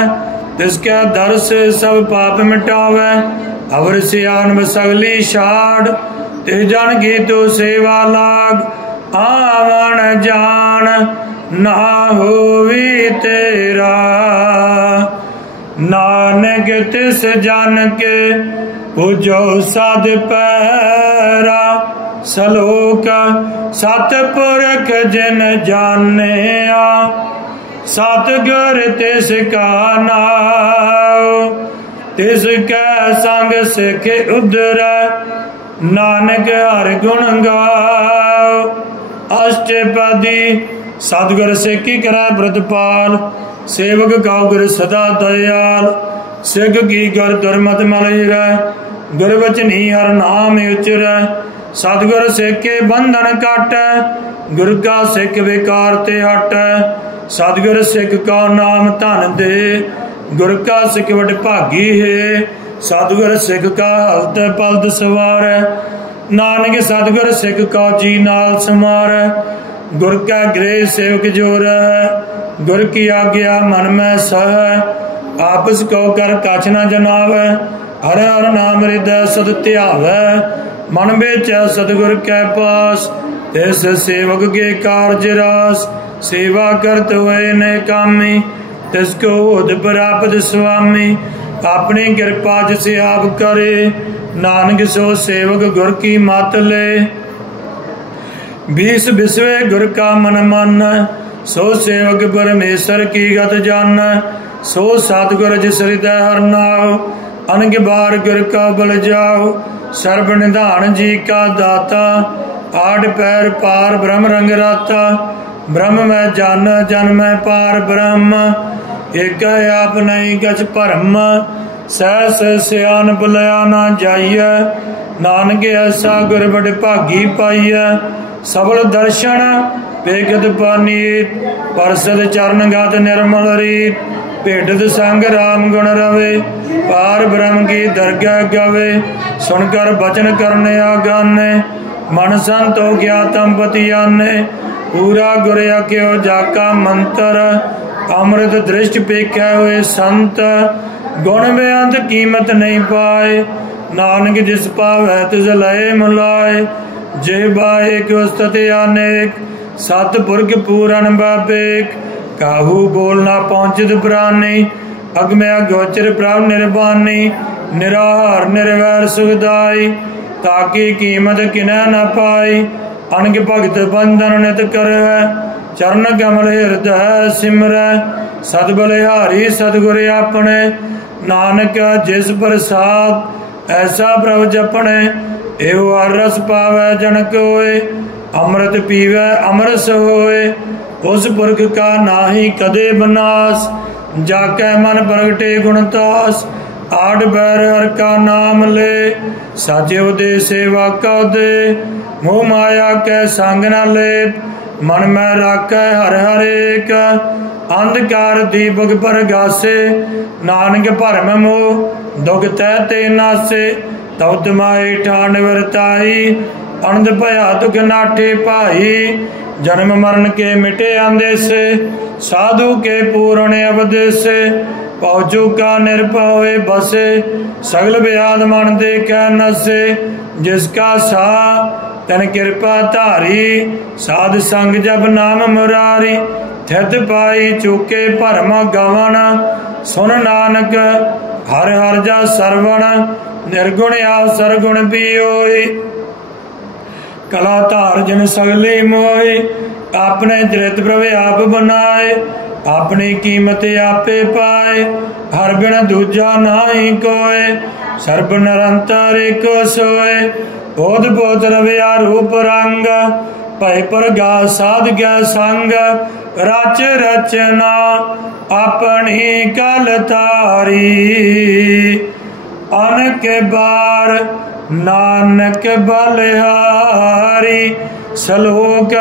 तिसके दर से सब पाप मिटावै। अवर सियान सगली छाड़, ते जन की तो सेवा लाग। आवन जान ना होवी तेरा, नानक तिस जन के पूजो सद पैरा। सलोक सतपुरख जिन जानिया, सतगुर तिसका नाम। तिसकै संग सिख उधरै, नानक हर गुण गाओ। अष्टपदी सतगुर सिख करै व्रतपाल, सेवक गाओ गुर सदा दयाल। सिख की गुर दुर्मत मल हिरै, गुर वचनी हर नाम उचरै। सतगुर सिख के बंधन काटै, गुर का सिख विकार ते हटै। सतगुर सिख का नाम धन दे, गुर का सिख वड भागी है। सतगुर सिख का हलत पलद सवारै, नानक सतगुर सिख का जी नाल समारै। गुर का गृह सेवक जोर है, गुर की आज्ञा मन में सह। आपस को कर कछ न जनावै, हर हर नाम हृदय सद ध्यावै। मन बेच सतगुर कै पास, तिस सेवक के कारज रास। सेवा करत हुए ने कामी, तिसको होद प्राप्त स्वामी। अपनी कृपा जिसे आप करे, नानक सो सेवक गुर की मत ले। 20 बिस्वे गुर का मन मान, सो सेवक परमेश्वर की गत जान। सो सतगुर जिस हृदय हर नाव, अनक बार गुर का बल जाओ। सर्व निधान जी का दाता, आठ पैर पार ब्रह्म रंग राता। ब्रह्म में जान जन में पार ब्रह्म, एक आप नहीं गच भरम। सहस सियान बुलाया ना जाइए, नानक ऐसा गुर बड़ भागी पाइय। सबल दर्शन पेखत पानीत, परसद चरण गत निर्मल रीत। भेटत संग राम गुण रवे, पार ब्रह्म की दरगाह गवे। सुनकर बचन करने आगाने, मन संतो ज्ञातम पति आने। पूरा गुर आख्यो जाका मंत्र, अमृत दृष्ट पेख्या हुए संत। गुण बेअंत कीमत नहीं पाए, नानक जिस पावै तिस लय मुलाए। जिह्वा एक उस्तति अनेक, सतपुरख पूरन बाबेक। काहू बोल ना पहुंचत प्राणी, अगम्य गोचर प्रभ निर्वाणी। निराहार निर्वैर सुखदाई, ताकि कीमत किनै न पाई। अनक भगत बंधन नित करवै, चरण कमल हृदय सिमरै। सद बलिहारी सतगुर अपने, नानक जिस प्रसाद ऐसा प्रभ जपने। एहो हर रस पावै जन कोय, अमृत पीवै अमरस होय। उस पुरख का नाहि कदे बनास, जाकै मन प्रगटे गुणतास। आठ बैर हर का नाम ले, साचे उदे सेवा का दे। मोह माया कै संग न लेप, मन में राखै हर हर एक। अंधकार दीपक परगासे, नानक भरम मोह दुख तै ते नासे। तब तमाए ठान वरताई, अनंद भया दुख नाठे भाई। जन्म मरण के मिटे आंदेसे, साधु के पूर्ण अवदेसे। पहुँचू का निर्भय बसे सगल व्याध मन देखे नसे जिसका सा तन कृपा धारी साध संग जब नाम मुरारी थित पाई चूके भरम गवन सुन नानक हर हर जा सरवण निर्गुण आ सरगुण पियोई कला धार जिन सगली मोई अपने चरित प्रभ आप बनाए अपनी कीमत आपे पाए हर बिन दूजा नाही कोय सर्ब निरंतर एको सोए बोध बोध रविया रूप रंग भय प्रगा साध गया संग रच रचना अपनी कल तारी अनक बार नानक बलिहारी सलोक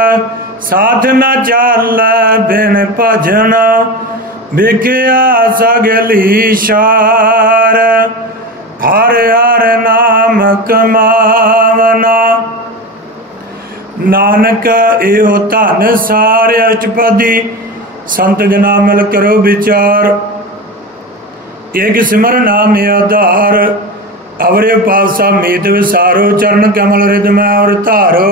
साथ न चाल बिन भजन बिखया सगली शार हर हर नाम कमावना नानक एहो धन सारे अष्टपदी संत जना मिल करो विचार एक सिमर नाम आधार अवरे पासा मीत विसारो चरण कमल हृदय और धारो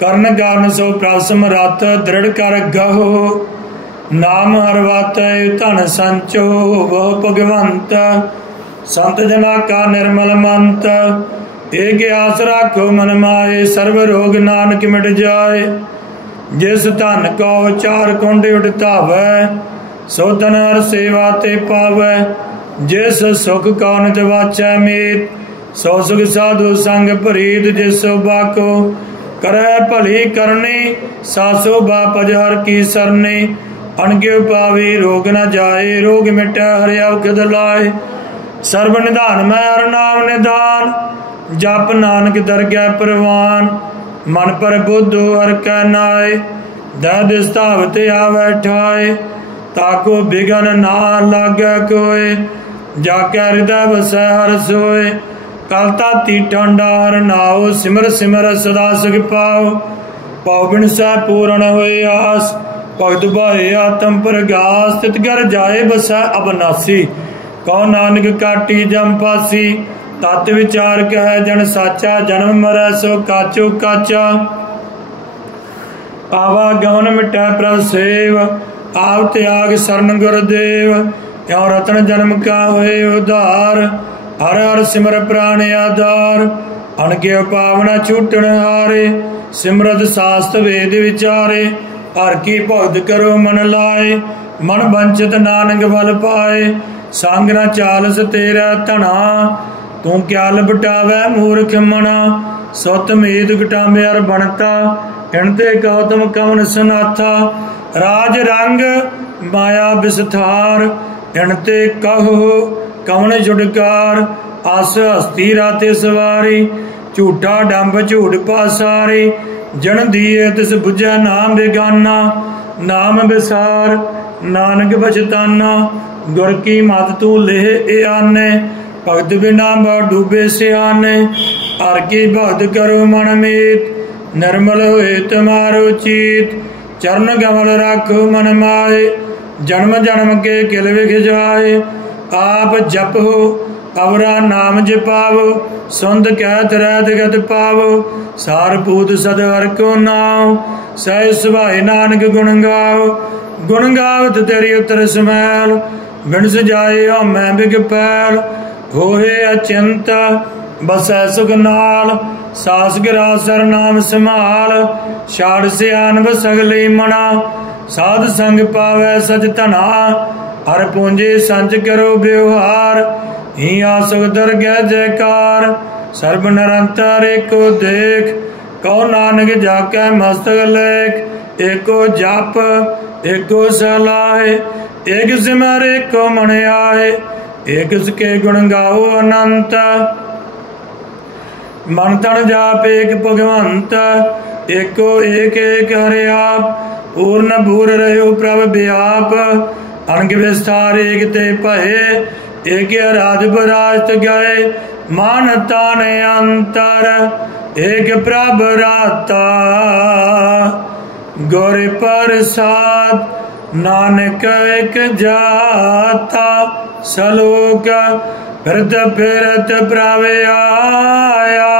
कर्ण कारण सो प्रसम रत दृढ़ कर गहो नाम हरवत धन संचो वह भगवंत संत जना का निर्मल मंत एक आस राखो मन माए सर्व रोग नानक मिट जाए जिस धन को चार कुंड उठावे सो धन हर सेवा ते पावे जिस सुख कौन जवाचा मीत सो सुख साधु संग प्रीत जिस बाको करे भली करनी सासो बापज हर की सरनी अनग्यो पावी रोग न जाए रोग मिटे हर औखद लाए सर्व निधान मैं हर नाम निधान जप नानक दरगह परवान मन पर बुद्धो हर कै नाय दह स्थावत आवे ठाए ताको बिघन ना लागे कोय जाके हृदय बसै हर सोए कल ताती ठंडा हर नाओ सिमर सिमर सदा सुख पाओ पौबिन सै पूर्ण होए आस भगत भाए आत्म प्रगास तित घर जाए बसै अबनासी कौ नानक काटी जम फासी तत् विचार कह जन साचा जन्म मरै सो काचो काचा आवा गमन मिटै प्रभ सेव आप त्याग शरण गुरुदेव क्यों रतन जन्म का होए उधार हर हर सिमर प्राण आधार अनके पावना छूटन हारे सिमरत शास्त्र वेद विचारे हर की भगत करो मन लाए मन वंचित नानक बल पाए संग न चालस तेरा धना तू क्या लपटावै मूर्ख मना सुत मीत घटाम्यार बनता इनते गौतम कवन सनाथा राज रंग माया विस्तार इनते कहो कवन छुटकार आस हस्ती राते सवारी झूठा डंब झूठ पासारी जन दिए तिस बुझै नाम बेगाना नाम विसार नानक बचताना गुर की मत तू लेह ए आने भगत बिना बहु डूबे सियाने हर की भगत करो मन मीत निर्मल होए तुम्हारो चीत चरण कमल राखो मन माए जन्म जन्म के किल विख जाए आप जपो अवरा नाम जपावो सुंद कहत रहत गत पावो सार पूत सद हर को नाम सह सुभाए नानक गुण गावत तेरी उतर समैल बिन सजाए हो मैं बिग पैल होए अचिंत बसै सुख नाल सास गिरासर नाम संभाल छाड़ सियान सगली मना साध संग पावै सच धना हर पूंजी संच करो व्यवहार ही आसुख दरगह जयकार सर्व निरंतर एको देख कौ नानक जाकै मस्तक लेख एको जप एको सलाहे एक सिमर एको मन आए एक उसके गुण गाओ अनंत मन तन जाप एक भगवंत एको एक एक हरे आप पूर्ण भूर रहो प्रभ व्याप अनक विस्तार एक ते भये एक राज बराजत गए मानता ने अंतर एक प्रभ राता गुर प्रसाद नानक एक जाता सलोक फिरत फिरत प्रभ आया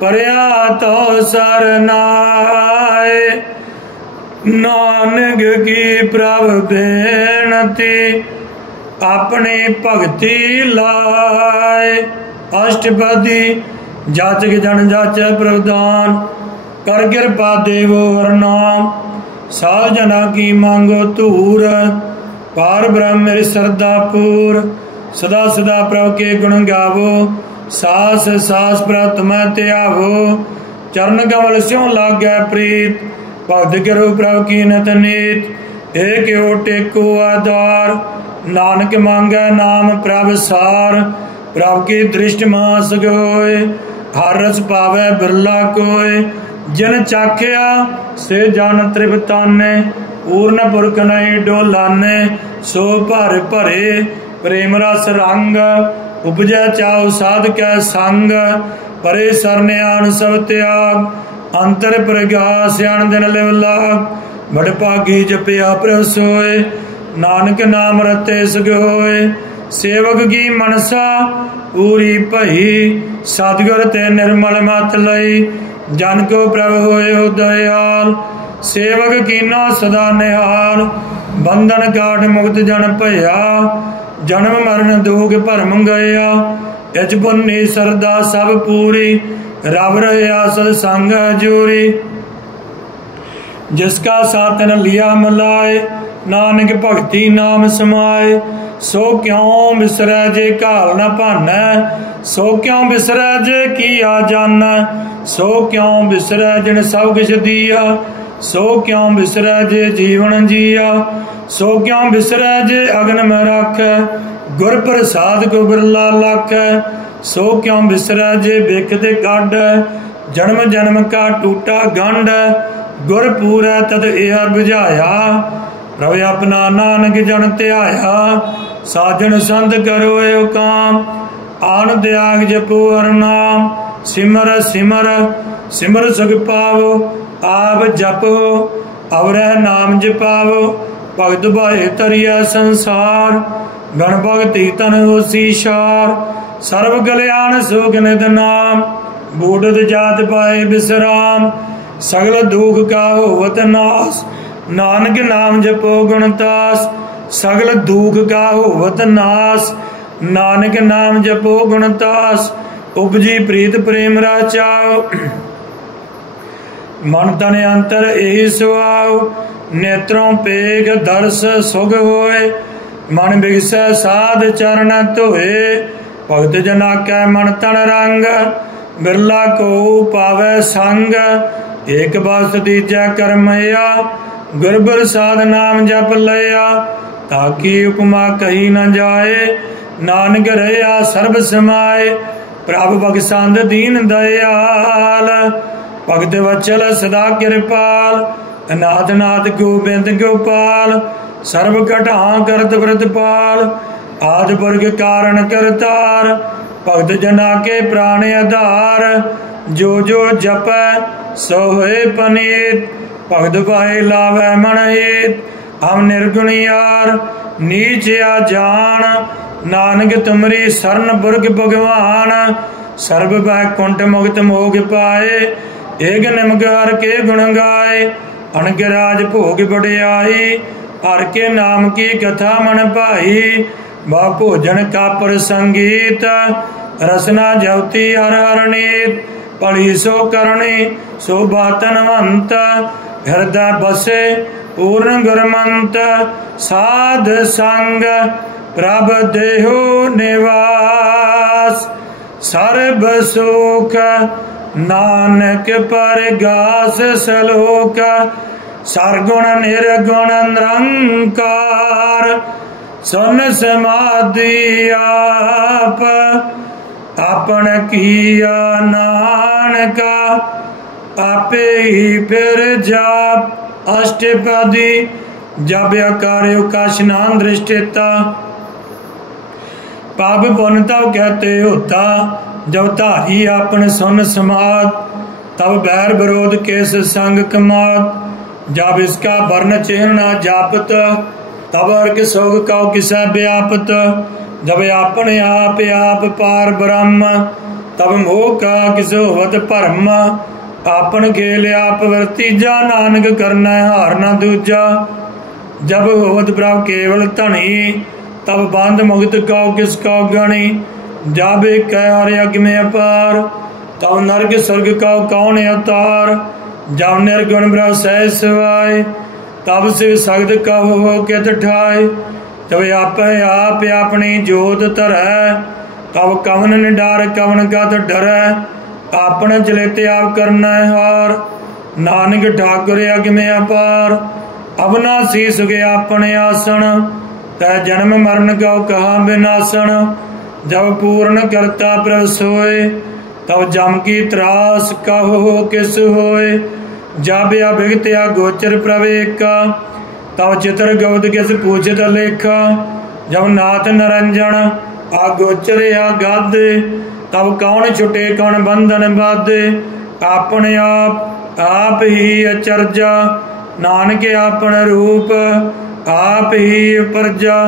परया तो सरनाए नानक की प्रभ बेनती अपनी भगति लाए अष्टपदी जाचक जन जाचै प्रवधान कर कृपा देवो हर नाम साध जना की मांगो धूर पार ब्रह्म मेरी श्रद्धा पूर सदा सदा प्रभु के गुण गावो सास सास प्रत मैं त्यावो चरण कमल स्यों लागै प्रीत भक्त करो प्रभु की नत नीत एक ओ टेको आधार नानक मांगै नाम प्रभ सार प्रभु की दृष्टि मास गोय हर रस पावै बिरला कोय जिन चाख्या से जन त्रिपताने पूर्ण पुरख नहीं डोलाने सो भर भरे प्रेम रस रंग उपजै चाउ साध कै संग परे सरने आन सब त्याग अंतर प्रगास आन दिन लिव लाग बड़ भागी जपिया प्रभ सोए नानक नाम रते सगोए सेवक की मनसा पूरी भई सतगुर ते निर्मल मत लई जन को प्रभु होए दयाल सेवक कीनो सदा निहाल बंधन काट मुक्त जन भया जन्म मरण दुख भरम गया इच पुन्नी सरदा सब पूरी रब रहा सद संग जोरी जिसका साथन लिया मिलाए नानक भगति नाम समाए सो क्यों बिसरै जे घाल न भानै सो क्यों बिसरै जे किया जाना सो क्यों बिसरै जिन सब किछ दिया सो क्यों बिसरै जे जीवन जिया सो क्यों बिसरै जे अग्न में राखै गुर प्रसाद को बिरला लाखै सो क्यों बिसरै जे बिख ते काढै जन्म जन्म का टूटा गंढ गुर पूरै तद यह बुझाया प्रभु अपना नानक जन त्याया साजन संत करो एव काम आन त्याग जपो हर नाम सिमर सिमर सिमर सुख पावो आप जपो अवरह नाम जपावो भगत भाए तरिया संसार गण भगति तन होसी शार सर्व कल्याण सुख नित नाम बूढ़ जात पाए विश्राम सगल दुख का होवत नाश नानक नाम जपो गुणतास सगल दुख का होवत नाश नानक नाम जपो गुणतास उपजी प्रीत प्रेम राचाओ मन तन अंतर यही सुआओ नेत्रों पेग दर्श सुख होए मन बिगसै साध चरण धोए भगत जना कै मन तन रंग बिरला को पावै संग एक बस तीजा करमया गुर प्रसाद नाम जप लया ताकि उपमा कही न जाए नानक रहा सर्ब समाए प्रभ बख्शंद दीन दयाल भगत वचल सदा कृपाल अनाथ नाथ गोबिंद गोपाल सर्व घटा करत व्रतपाल आदि वर्ग कारण करतार भगत जना के प्राण आधार जो जो जप सो होए पनीत भगत भाई लावै मन हित हम निर्गुणियार नीच आ जान नानक तुमरी शरण बुर्ग भगवान सर्व बैकुंठ मुक्त मोग पाए एक निमक हर के गुण गाए अनग राज भोग बड़ियाई हर के नाम की कथा मन भाई वह भोजन का प्रसंगीत रसना जवती हर हर नीत पढ़ी सो करणी सो बातनवंत हृदय बसे पूर्ण गुरमंत साध संग प्रभ देहो निवास सर्ब सुख नानक परगास सलोक सरगुण निर्गुण निरंकार सुन समाधि आप अपन किया नानका आपे ही फिर जाप अष्टपदी जब कार्यो का स्नान दृष्टिता पाप पुण्य तब कहते होता जब धारी अपन सुन समात तब बैर विरोध केस संग कमात जब इसका वर्ण चिन्ह न जापत, तब अर्क सोग कौ किसै व्यापत। जब अपने आप पार ब्रह्म, तब मोह का किस होवत भरम। आपन खेल आप वर्तीजा, नानक करना हार न दूजा। जब होवत प्रभ केवल धनी, तब बंद मुक्त कौ किस कौ गणी। जब एक हर यज्ञ में अपार, तब नरक स्वर्ग कौ कौन अवतार। जब निर्गुण ब्रह्म सह सवाय, तब शिव सगत कहो कित ठाय। जब आप अपनी जोत धरै, तब कवन निडार कवन कत डरै। आपन चलेते आप करना हार, नानक ठाकुर यज्ञ में अपार। अविनाशी सुखे अपने आसन, तै जन्म मरण कौ कहा विनाशन। जब पूर्ण करता प्रभ सोए, तब जम की त्रास कहो किस होए। जब अभिगत गोचर प्रभ एका, तब चित्र गौद किस पूछत लेखा। जब नाथ नरंजन गोचर गाधे, तब कौन छुटे कौन बंधन बाधे। अपने आप ही अचरजा, नानक आपन रूप आप ही उपरजा।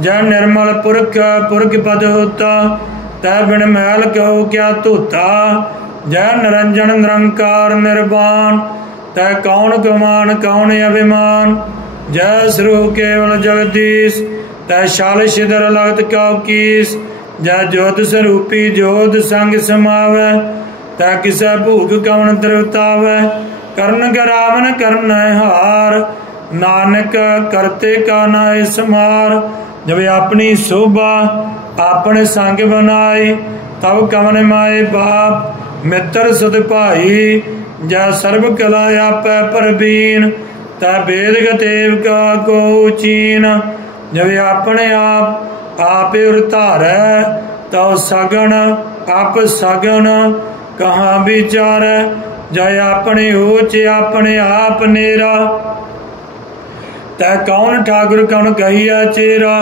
जय निर्मल पुरख पुरख पद होता, तै बिन मैल कहो क्या धोता। जय निरंजन निरंकार निर्वाण, तै कौन गुमान कौन अभिमान। जय श्रु केवल जगदीश, तै शाल शिदर लगत कौ कीस। जय जोत स्वरूपी जोत संग समावै, तै किसै भूख कवन तृप्तावै। करन करावन करन हार, नानक करते का नाय समार। जब अपनी शोभा अपने संग बनाई, तब कवन माए बाप मित्र सुध भाई। जय सर्व कला आपै परबीन, तै वेद गतेव का को चीन। जब अपने आप उर धारै, तौ सगन आप सगन कहाँ विचारै। जय अपने ऊच अपने आप नेरा, तै कौन ठाकुर कौन कहिया चेरा।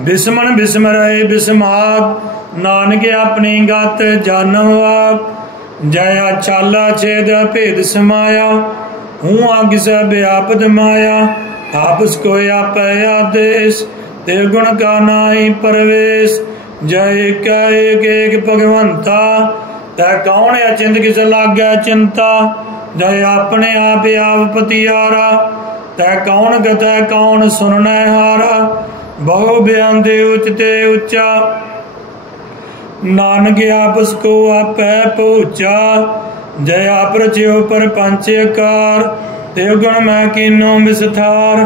बिस्मन बिस्म रहे बिस्मात, नानक अपनी गत जानव आप। जय चाला छेद भेद समाया, हूँ अग से व्यापत माया। आपस को आप आदेश, ते गुण का नाई परवेश। जय एक एक भगवंता, तै कौन अचिंत किस लागै चिंता। जय अपने आप पतियारा, तै कौन गतै कौन सुननै हारा। बहु बयान दे उचते उच्चा, नानक आपस को आपै पहुँचा। जय आप रचियो पर पंच आकार, देव गुण मैं कीनो विस्तार।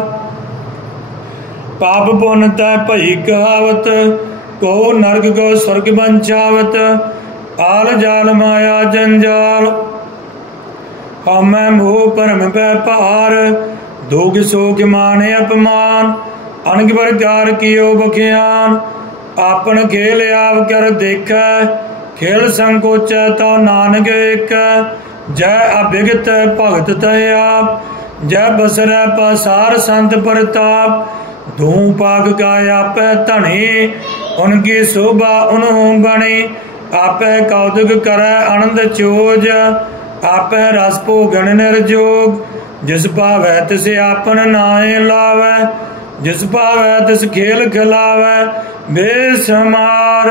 पाप पुन तै भई कहावत, को नरक को स्वर्ग बंचावत। आल जाल माया जंजाल, हमै मोह भरम व्यापार। दुख सुख मान अपमान, अनक प्रकार कियो बख्यान। आपन खेल आप कर देखै, खेल संकोचै तो नानक एक। जय अभिगत भगत तय आप, जय बसरै पसार संत प्रताप। धूं पाग का आपै धनी, उनकी शोभा उन्हों बनी। आपै कौतुक करै आनंद चोज, आपै रस भोगन निर्जोग। जिस भावै तिस आपन नाए लावै, जिस भावै तिस खेल खिलावै। बेसमार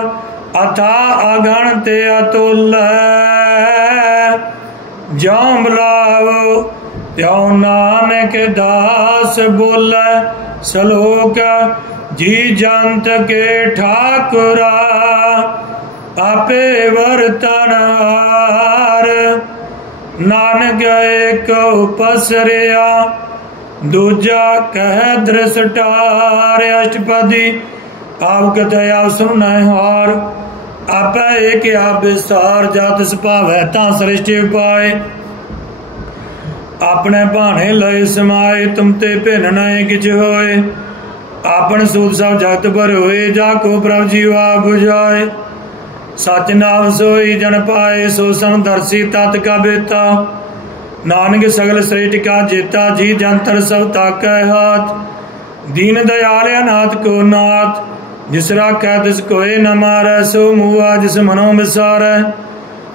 अथा अगणत अतुल, ज्यों बुलावो त्यों नानक दास बोलै। सलोक जी जंत के ठाकुरा, आपे वर्तन हार। नानक एक पसरिया, दूजा कह दृष्टार। अष्टपदी आप कथय आप सुन हार, आपै एक आप विस्तार। जात सुभावै तां सृष्टि पाए, अपने भाने लय समाए। तुम ते भिन्न नहीं किछ होए, आपन सूत सब जगत पर होए। जाको प्रभ जीव आप बुझाए, सच नाम सोई जन पाए। सो समदर्शी तत् का बेता, नानक सगल सृष्टि का जेता। जी जंतर सब ताकै हाथ, दीन दयाल अनाथ को नाथ। जिस राखै तिस कोय न मारै, सो मुआ जिस मनो विसारै।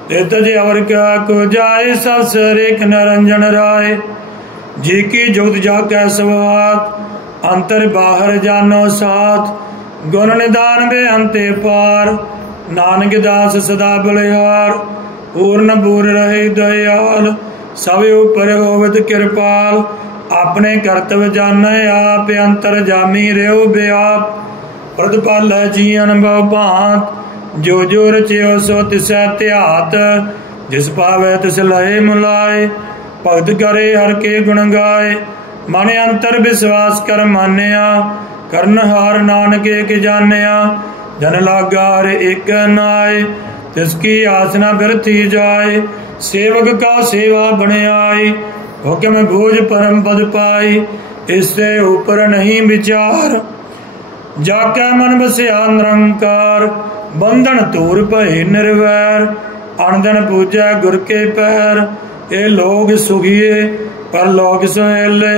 तित जे अवर क्या को जाए, सब सर एक निरंजन राय। जी की जुगत जाकै सवात, अंतर बाहर जानो साथ, गुण निदान बेअंते पार, नानक दास सदा बलिहार, पूर्ण पूर रहे दयाल, सब उपर होवत कृपाल, अपने कर्तव्य जाने आप, अंतर जामी रेव बेआप, प्रतिपाल जीवन बहु भांत, जो जो रचियो सो तिसै ध्यात, जिस पावै तिस लहे मुलाए, भगत करे हर के गुण गाए, मन अंतर विश्वास कर मानिया, करन हार नानक एक जानिया, जन लागा हर एक नाए, तिसकी आसना बिरथी जाए, सेवक का सेवा बने आई, हुक्म भोज परम पद पाई, इससे ऊपर नहीं विचार, जाकै मन बसिया निरंकार, बंधन दूर भय निर्वैर, अनदन पूजै गुर के पैर, ए लोग सुखिए पर लोग सुहेले,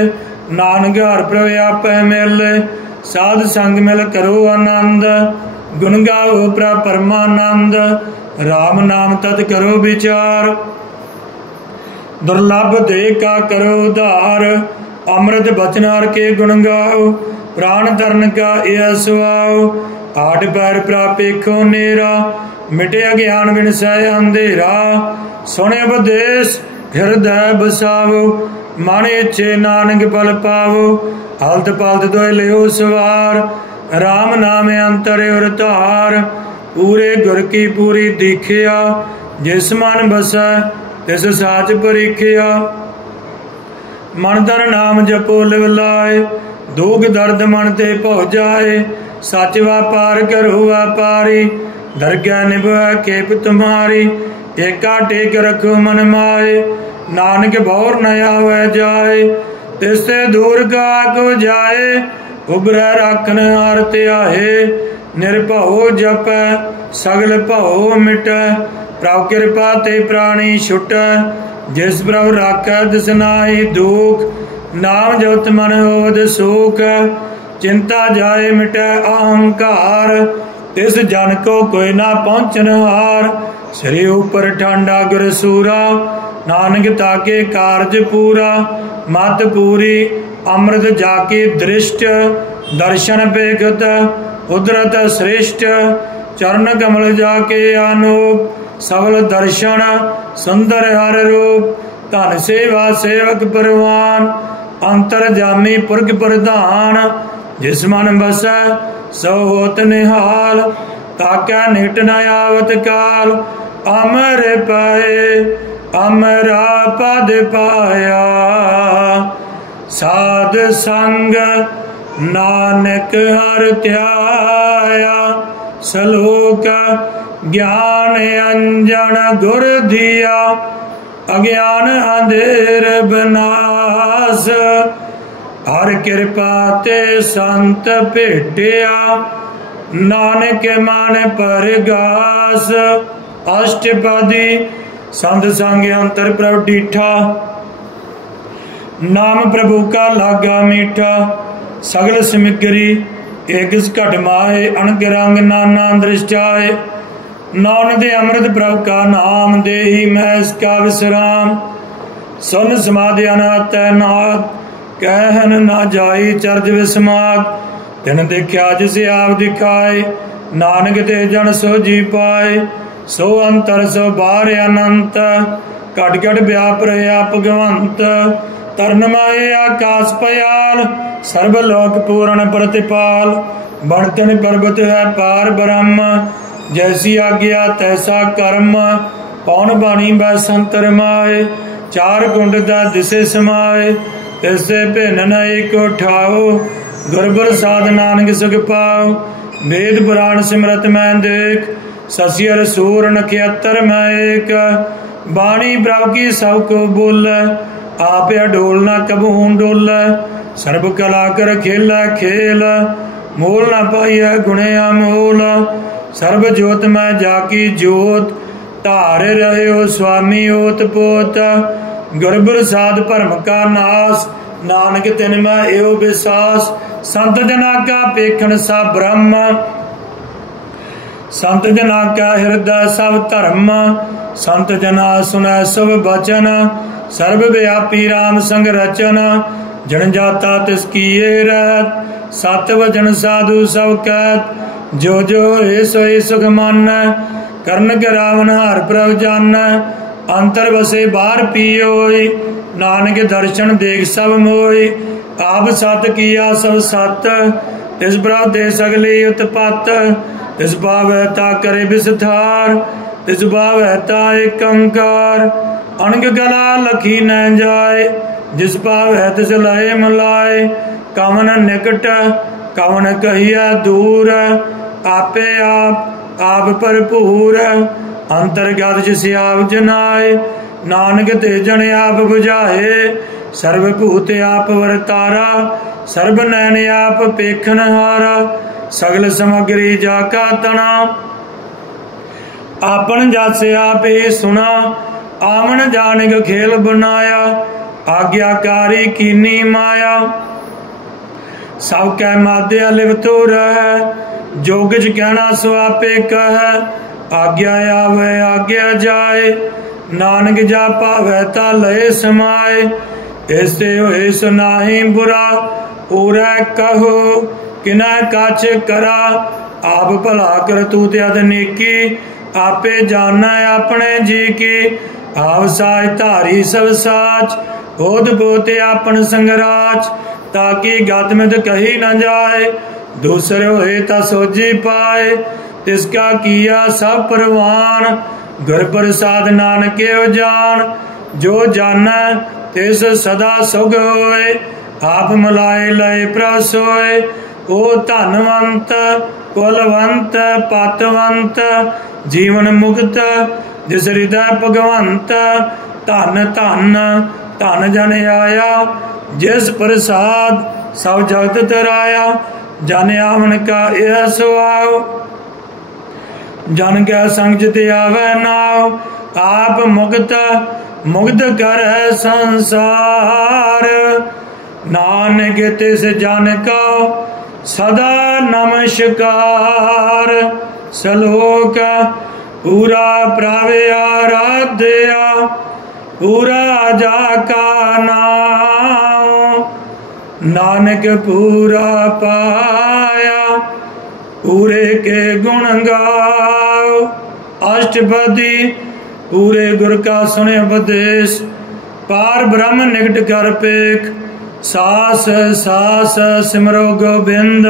नानक हर प्रभ आपै मेले, साध संग मिल करो आनंद, गुण गाओ प्रभ परमानंद, राम नाम तत् करो विचार, दुर्लभ दे का करो उधार, अमृत बचन हर के गुण गाओ, प्राण धरन का यह सुआओ, आठ पैर प्रापेखो नेरा, मिटे अज्ञान विनसै अंधेरा, सुने उपदेश हृदय बसावो, मन इच्छे नानक पल पावो, हलत पलत दोय लियो सवार, राम नाम अंतर उर धार, पूरे गुर की पूरी दीखिया, जिस मन बसै तिस साच परीखिया, मन धर नाम जपो लिव लाए, दुख दर्द मन ते भौ जाए, सच व्यापार करो व्यापारी, दरगह निभै खेप तुम्हारी, एका टेक रखो मन माए, नानक भौर न आवे जाए, तिसते दूर का को जाए, उबरै राखन हार त्याहे, निर्भौ जपै सगल भौ मिटै, प्रभु कृपा ते प्राणी छुटै, जिस प्रभु राखै तिस नाहि दुख, नाम जपत मन होवत सुख, चिंता जाए मिटै अहंकार, तिस जन को कोई ना पहुँचन हार, श्री ऊपर ठांडा गुर सूरा, नानक ताके कारज पूरा, मत पूरी अमृत जाके दृष्ट, दर्शन बेखत उदरत श्रेष्ठ, चरण कमल जाके अनूप, सबल दर्शन सुंदर हर रूप, धन सेवा सेवक परवान, अंतर जामी पुरख प्रधान, जिस मन बसै सो होत निहाल, ताकै निट न आवत काल, अमर पाए अमरा पद पाया, साध संग नानक हर त्याया, सलोक ज्ञान अंजन गुर दिया, अज्ञान अंधेर विनाश, हर कृपा ते संत भेटिया, नानक मन परगास, अष्टपदी संत संग अंतर प्रभ डीठा, नाम प्रभु का लागा मीठा, सगल सिमगरी एक घट माए, अणग रंग नाना दृष्टाए, नौन दे अमृत प्रभु का नाम दे ही मैं इसका विश्राम, सुन समाधि अनाथ नाथ, कहन ना जाई चर्ज विस्मात, तिन देखा जिसे आप दिखाए, नानक ते जन सो जी पाए, सो अंतर सो बाहर अनंत, घट घट व्याप रहा भगवंत, तरन माए आकाश पयाल, सर्वलोक पूर्ण प्रतिपाल, बनतन पर्वत है पार ब्रह्म, जैसी आज्ञा तैसा कर्म, पौन बाणी बै संतर माए, चार कुंड दा दिसे समाए, तिससे भिन्न न एको ठाओ, गुर प्रसाद नानक सुख पाओ, वेद पुराण सिमरत मैं देख, ससियर सूर नक्षत्र मैं एक, बाणी प्रभु की सब को बोलै, आप डोल न कबू डोल, सर्व कला कर खेल खेल, मोल न पाइय गुणे अमोल, सर्व ज्योत में जाकी ज्योत, धार रहे हो स्वामी ओत पोत, गुर प्रसाद भरम का नाश, नानक तिन में एहो विश्वास, संत जना का पेखन सा ब्रह्म, संत जना क्या हृदय सब धर्म, संत जना सुनै सब बचन, सर्वव्यापी राम संग रचन, जन जाता तिसकी ये रहत, सत वचन साधु सब कहत, जो जो ए सोई सुख मान, करन करावन हर प्रभ जान, अंतर बसे बाहर पियोई, नानक दर्शन देख सब मोई, आप सत किया सब सत, तिस प्रभ दे सगली उत्पत, तिस भावता करे विस्तार, तिस भावता एक अंकार, अणग गला लखी न जाए, जिस भाव है तिस लय मिलाए, कवन निकट कवन कहिया दूर, आपे आप भरपूर, अंतर्गत जिस आप जनाए, नानक ते जन आप बुझाए, सर्वभूत आप वरतारा, सर्व नैन आप पेखन हारा, सगल समग्री जाका तना, आपन जासे आपे सुना, आमन जानिक खेल बनाया, आज्ञाकारी कीनी माया, सब कै माध्य लिप्तो रह, जो किछ कहना सो आपे कह, आज्ञा आवे आज्ञा जाए, नानक जा पावै ता लय समाए, ऐसे होए सो नाहि बुरा, उरै कहो किनै कछ करा, आप भला कर तू त्याद नेकी, आपे जाना अपने जी की, आप साज धारी सब साच, ओद पोते आपन संगराज, ताकि गत मित कही न जाए, दूसरे होए ता सोजी पाए, तिसका किया सब परवान, गुर प्रसाद नानक जान, जो जाना तिस सदा सुख होए, आप मिलाए लय प्रभ सोए, ओ धनवंत कुलवंत पतवंत, जीवन मुक्त जिस हृदय भगवंत, धन धन धन जन आया, जिस प्रसाद सब जगत तराया, जन आवन का यह सुआव, जन कै संग चित आवे नाव, आप मुक्त मुक्त कर संसार, नानक तिस जन का सदा नमस्कार, सलोक पूरा प्रभ आराध्या, पूरा जाका नाम, नानक पूरा पाया, पूरे के गुण गाओ, अष्टपदी पूरे गुर का सुने उपदेश, पार ब्रह्म निकट कर पेख, सास सास सिमरो गोबिंद,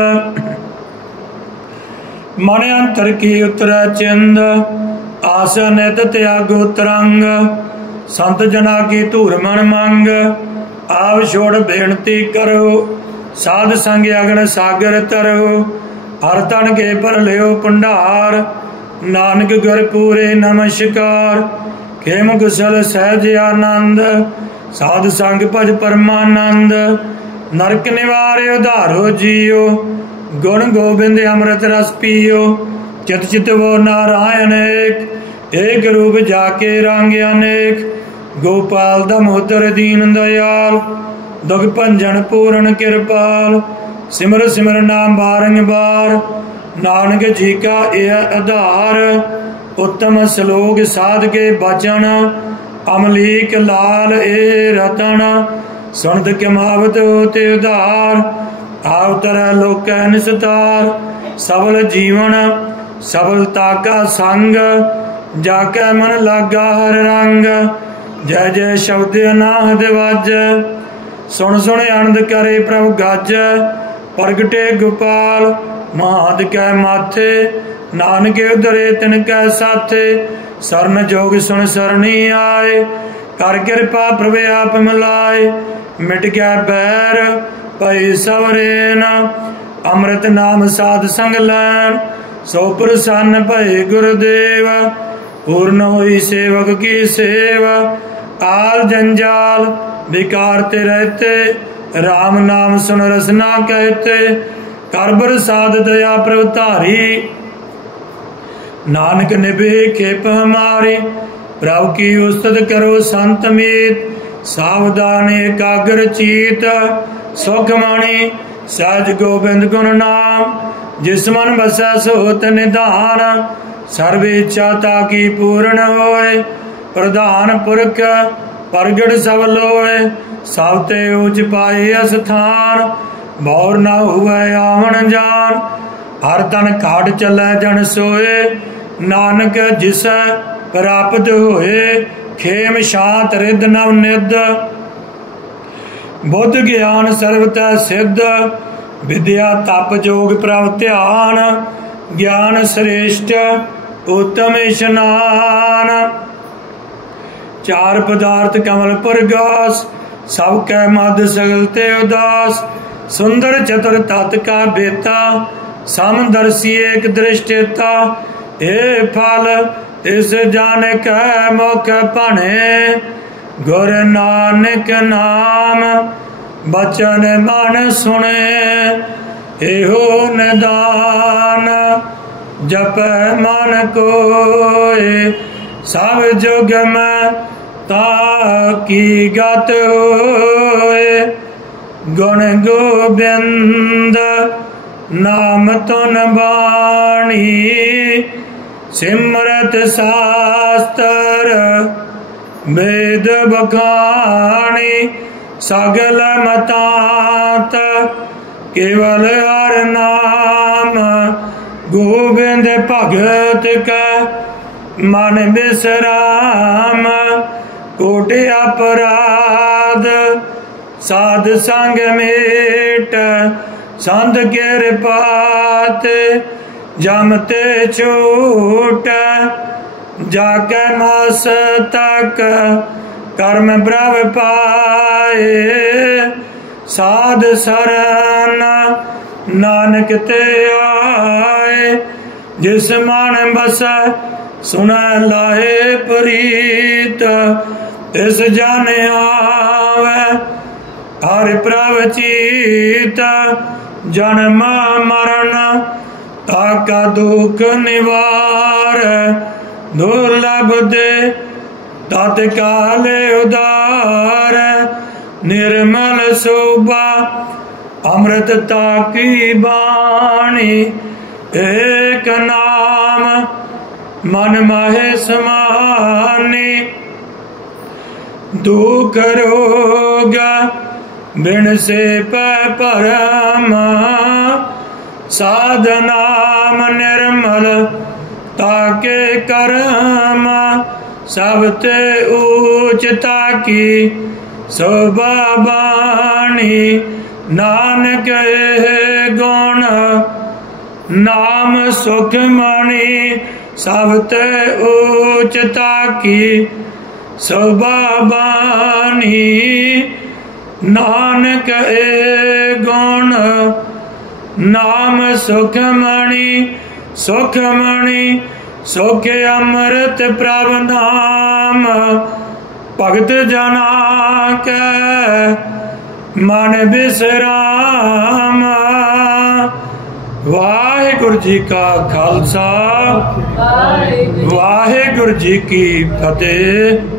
मन अंतर की उतर चिंद, आस नित त्यागो तरंग, संत जना की धूर मन मंग, आप छोड़ बेनती करो, साध संग अगन सागर तरो, हर तन के पर लियो भंडार, नानक गुर पूरे नमस्कार, खेम कुशल सहज आनंद, साध संग भज परमानंद, नरक निवारे उधारो जियो, गुण गोबिंद अमृत रस पियो, चित चित वो नारायण एक रूप जाके रंग अनेक, गोपाल दामोदर दीन दयाल, दुख भंजन पूर्ण कृपाल, सिमर सिमर नाम बारंबार, नानक जी का यह आधार, उत्तम श्लोक साध के बचन, अमलीक लाल ए रतन, सुनत कमावत होते उधार, आवतर लोक निस्तार, सबल जीवन सबलता का संग, जाके मन लागा हर रंग, जय जय शब्द अनाहद वाज, सुन सुन आनंद करे प्रभु गज, प्रगटे गोपाल महाद कै माथे, नानक उधरे तिन कै साथे, सरन जोग सुन सरनी आए, कर कृपा प्रभु आप मिलाए, मिट गया बैर भई सवरेन, अमृत नाम साध संग लैन, सो प्रसन्न भई गुरुदेव, पूर्ण हुई सेवक की सेवा, आल जंजाल विकारते रहते, राम नाम सुन रसना कहते, कर बरसात दया प्रभुधारी, नानक निभे खेप हमारी, प्रभु की उस्तत करो संत मीत, सावधान एकाग्र चीत, सुखमणि सहज गोबिंद गुण नाम, जिस मन बसै सोत निधान, सर्व इच्छा ताकी पूर्ण होए। प्रधान पुरख प्रगट सब लोए, सब ते ऊंच पाए अस्थान। बौर न हुए आवन जान, हर तन घाट चलै जन सोए। नानक जिसै प्राप्त होए, खेम शांत रिद नव निध। बुद्ध ज्ञान सर्वतः सिद्ध, विद्या तप जोग प्रभ ध्यान। ज्ञान श्रेष्ठ उत्तम स्नान, चार पदार्थ कमल प्रगास। सब कै मद सगल ते उदास, सुंदर चतुर तत् का बेता। समदर्शी एक दृष्टिता, ए फल इस जान कै मुख भने। गुर नानक नाम बचन मन सुने, एहो निदान जप मन कोय। सब जुग में ताकी गत होए, गुण गोबिंद नाम तुन बाणी। सिमरत शास्त्र वेद बखानी, सगल मतांत केवल हर नाम। गोविंद भगत का मन विश्राम, कोटि अपराध साध संग मेट। संत कृपात जमते छूट, जाके मस्तक कर्म प्रभ पाए। साध शरण नानक ते आए, जिस मन बसै सुन लाए प्रीत। तिस जन आवे हरि प्रभ चीत, जन्म मरण ताका दुख निवार। दुर्लभ दे तत्काल उदार, निर्मल शोभा अमृत ताकी बाणी। एक नाम मन माहे समानी, दुख रोग बिन से परम। साधनाम निर्मल ताके कर्म, सब ते ऊंच ताकी शोभा बाणी। नानक गुण नाम सुख मणि, सब ते ऊंच ताकी शोभा बाणी। नानक गुण नाम सुख मणि, सुख मणि सुख अमृत प्रभ नाम। भगत जना के मन विश्राम। वाहिगुरु जी का खालसा, वाहिगुरु जी की फतेह।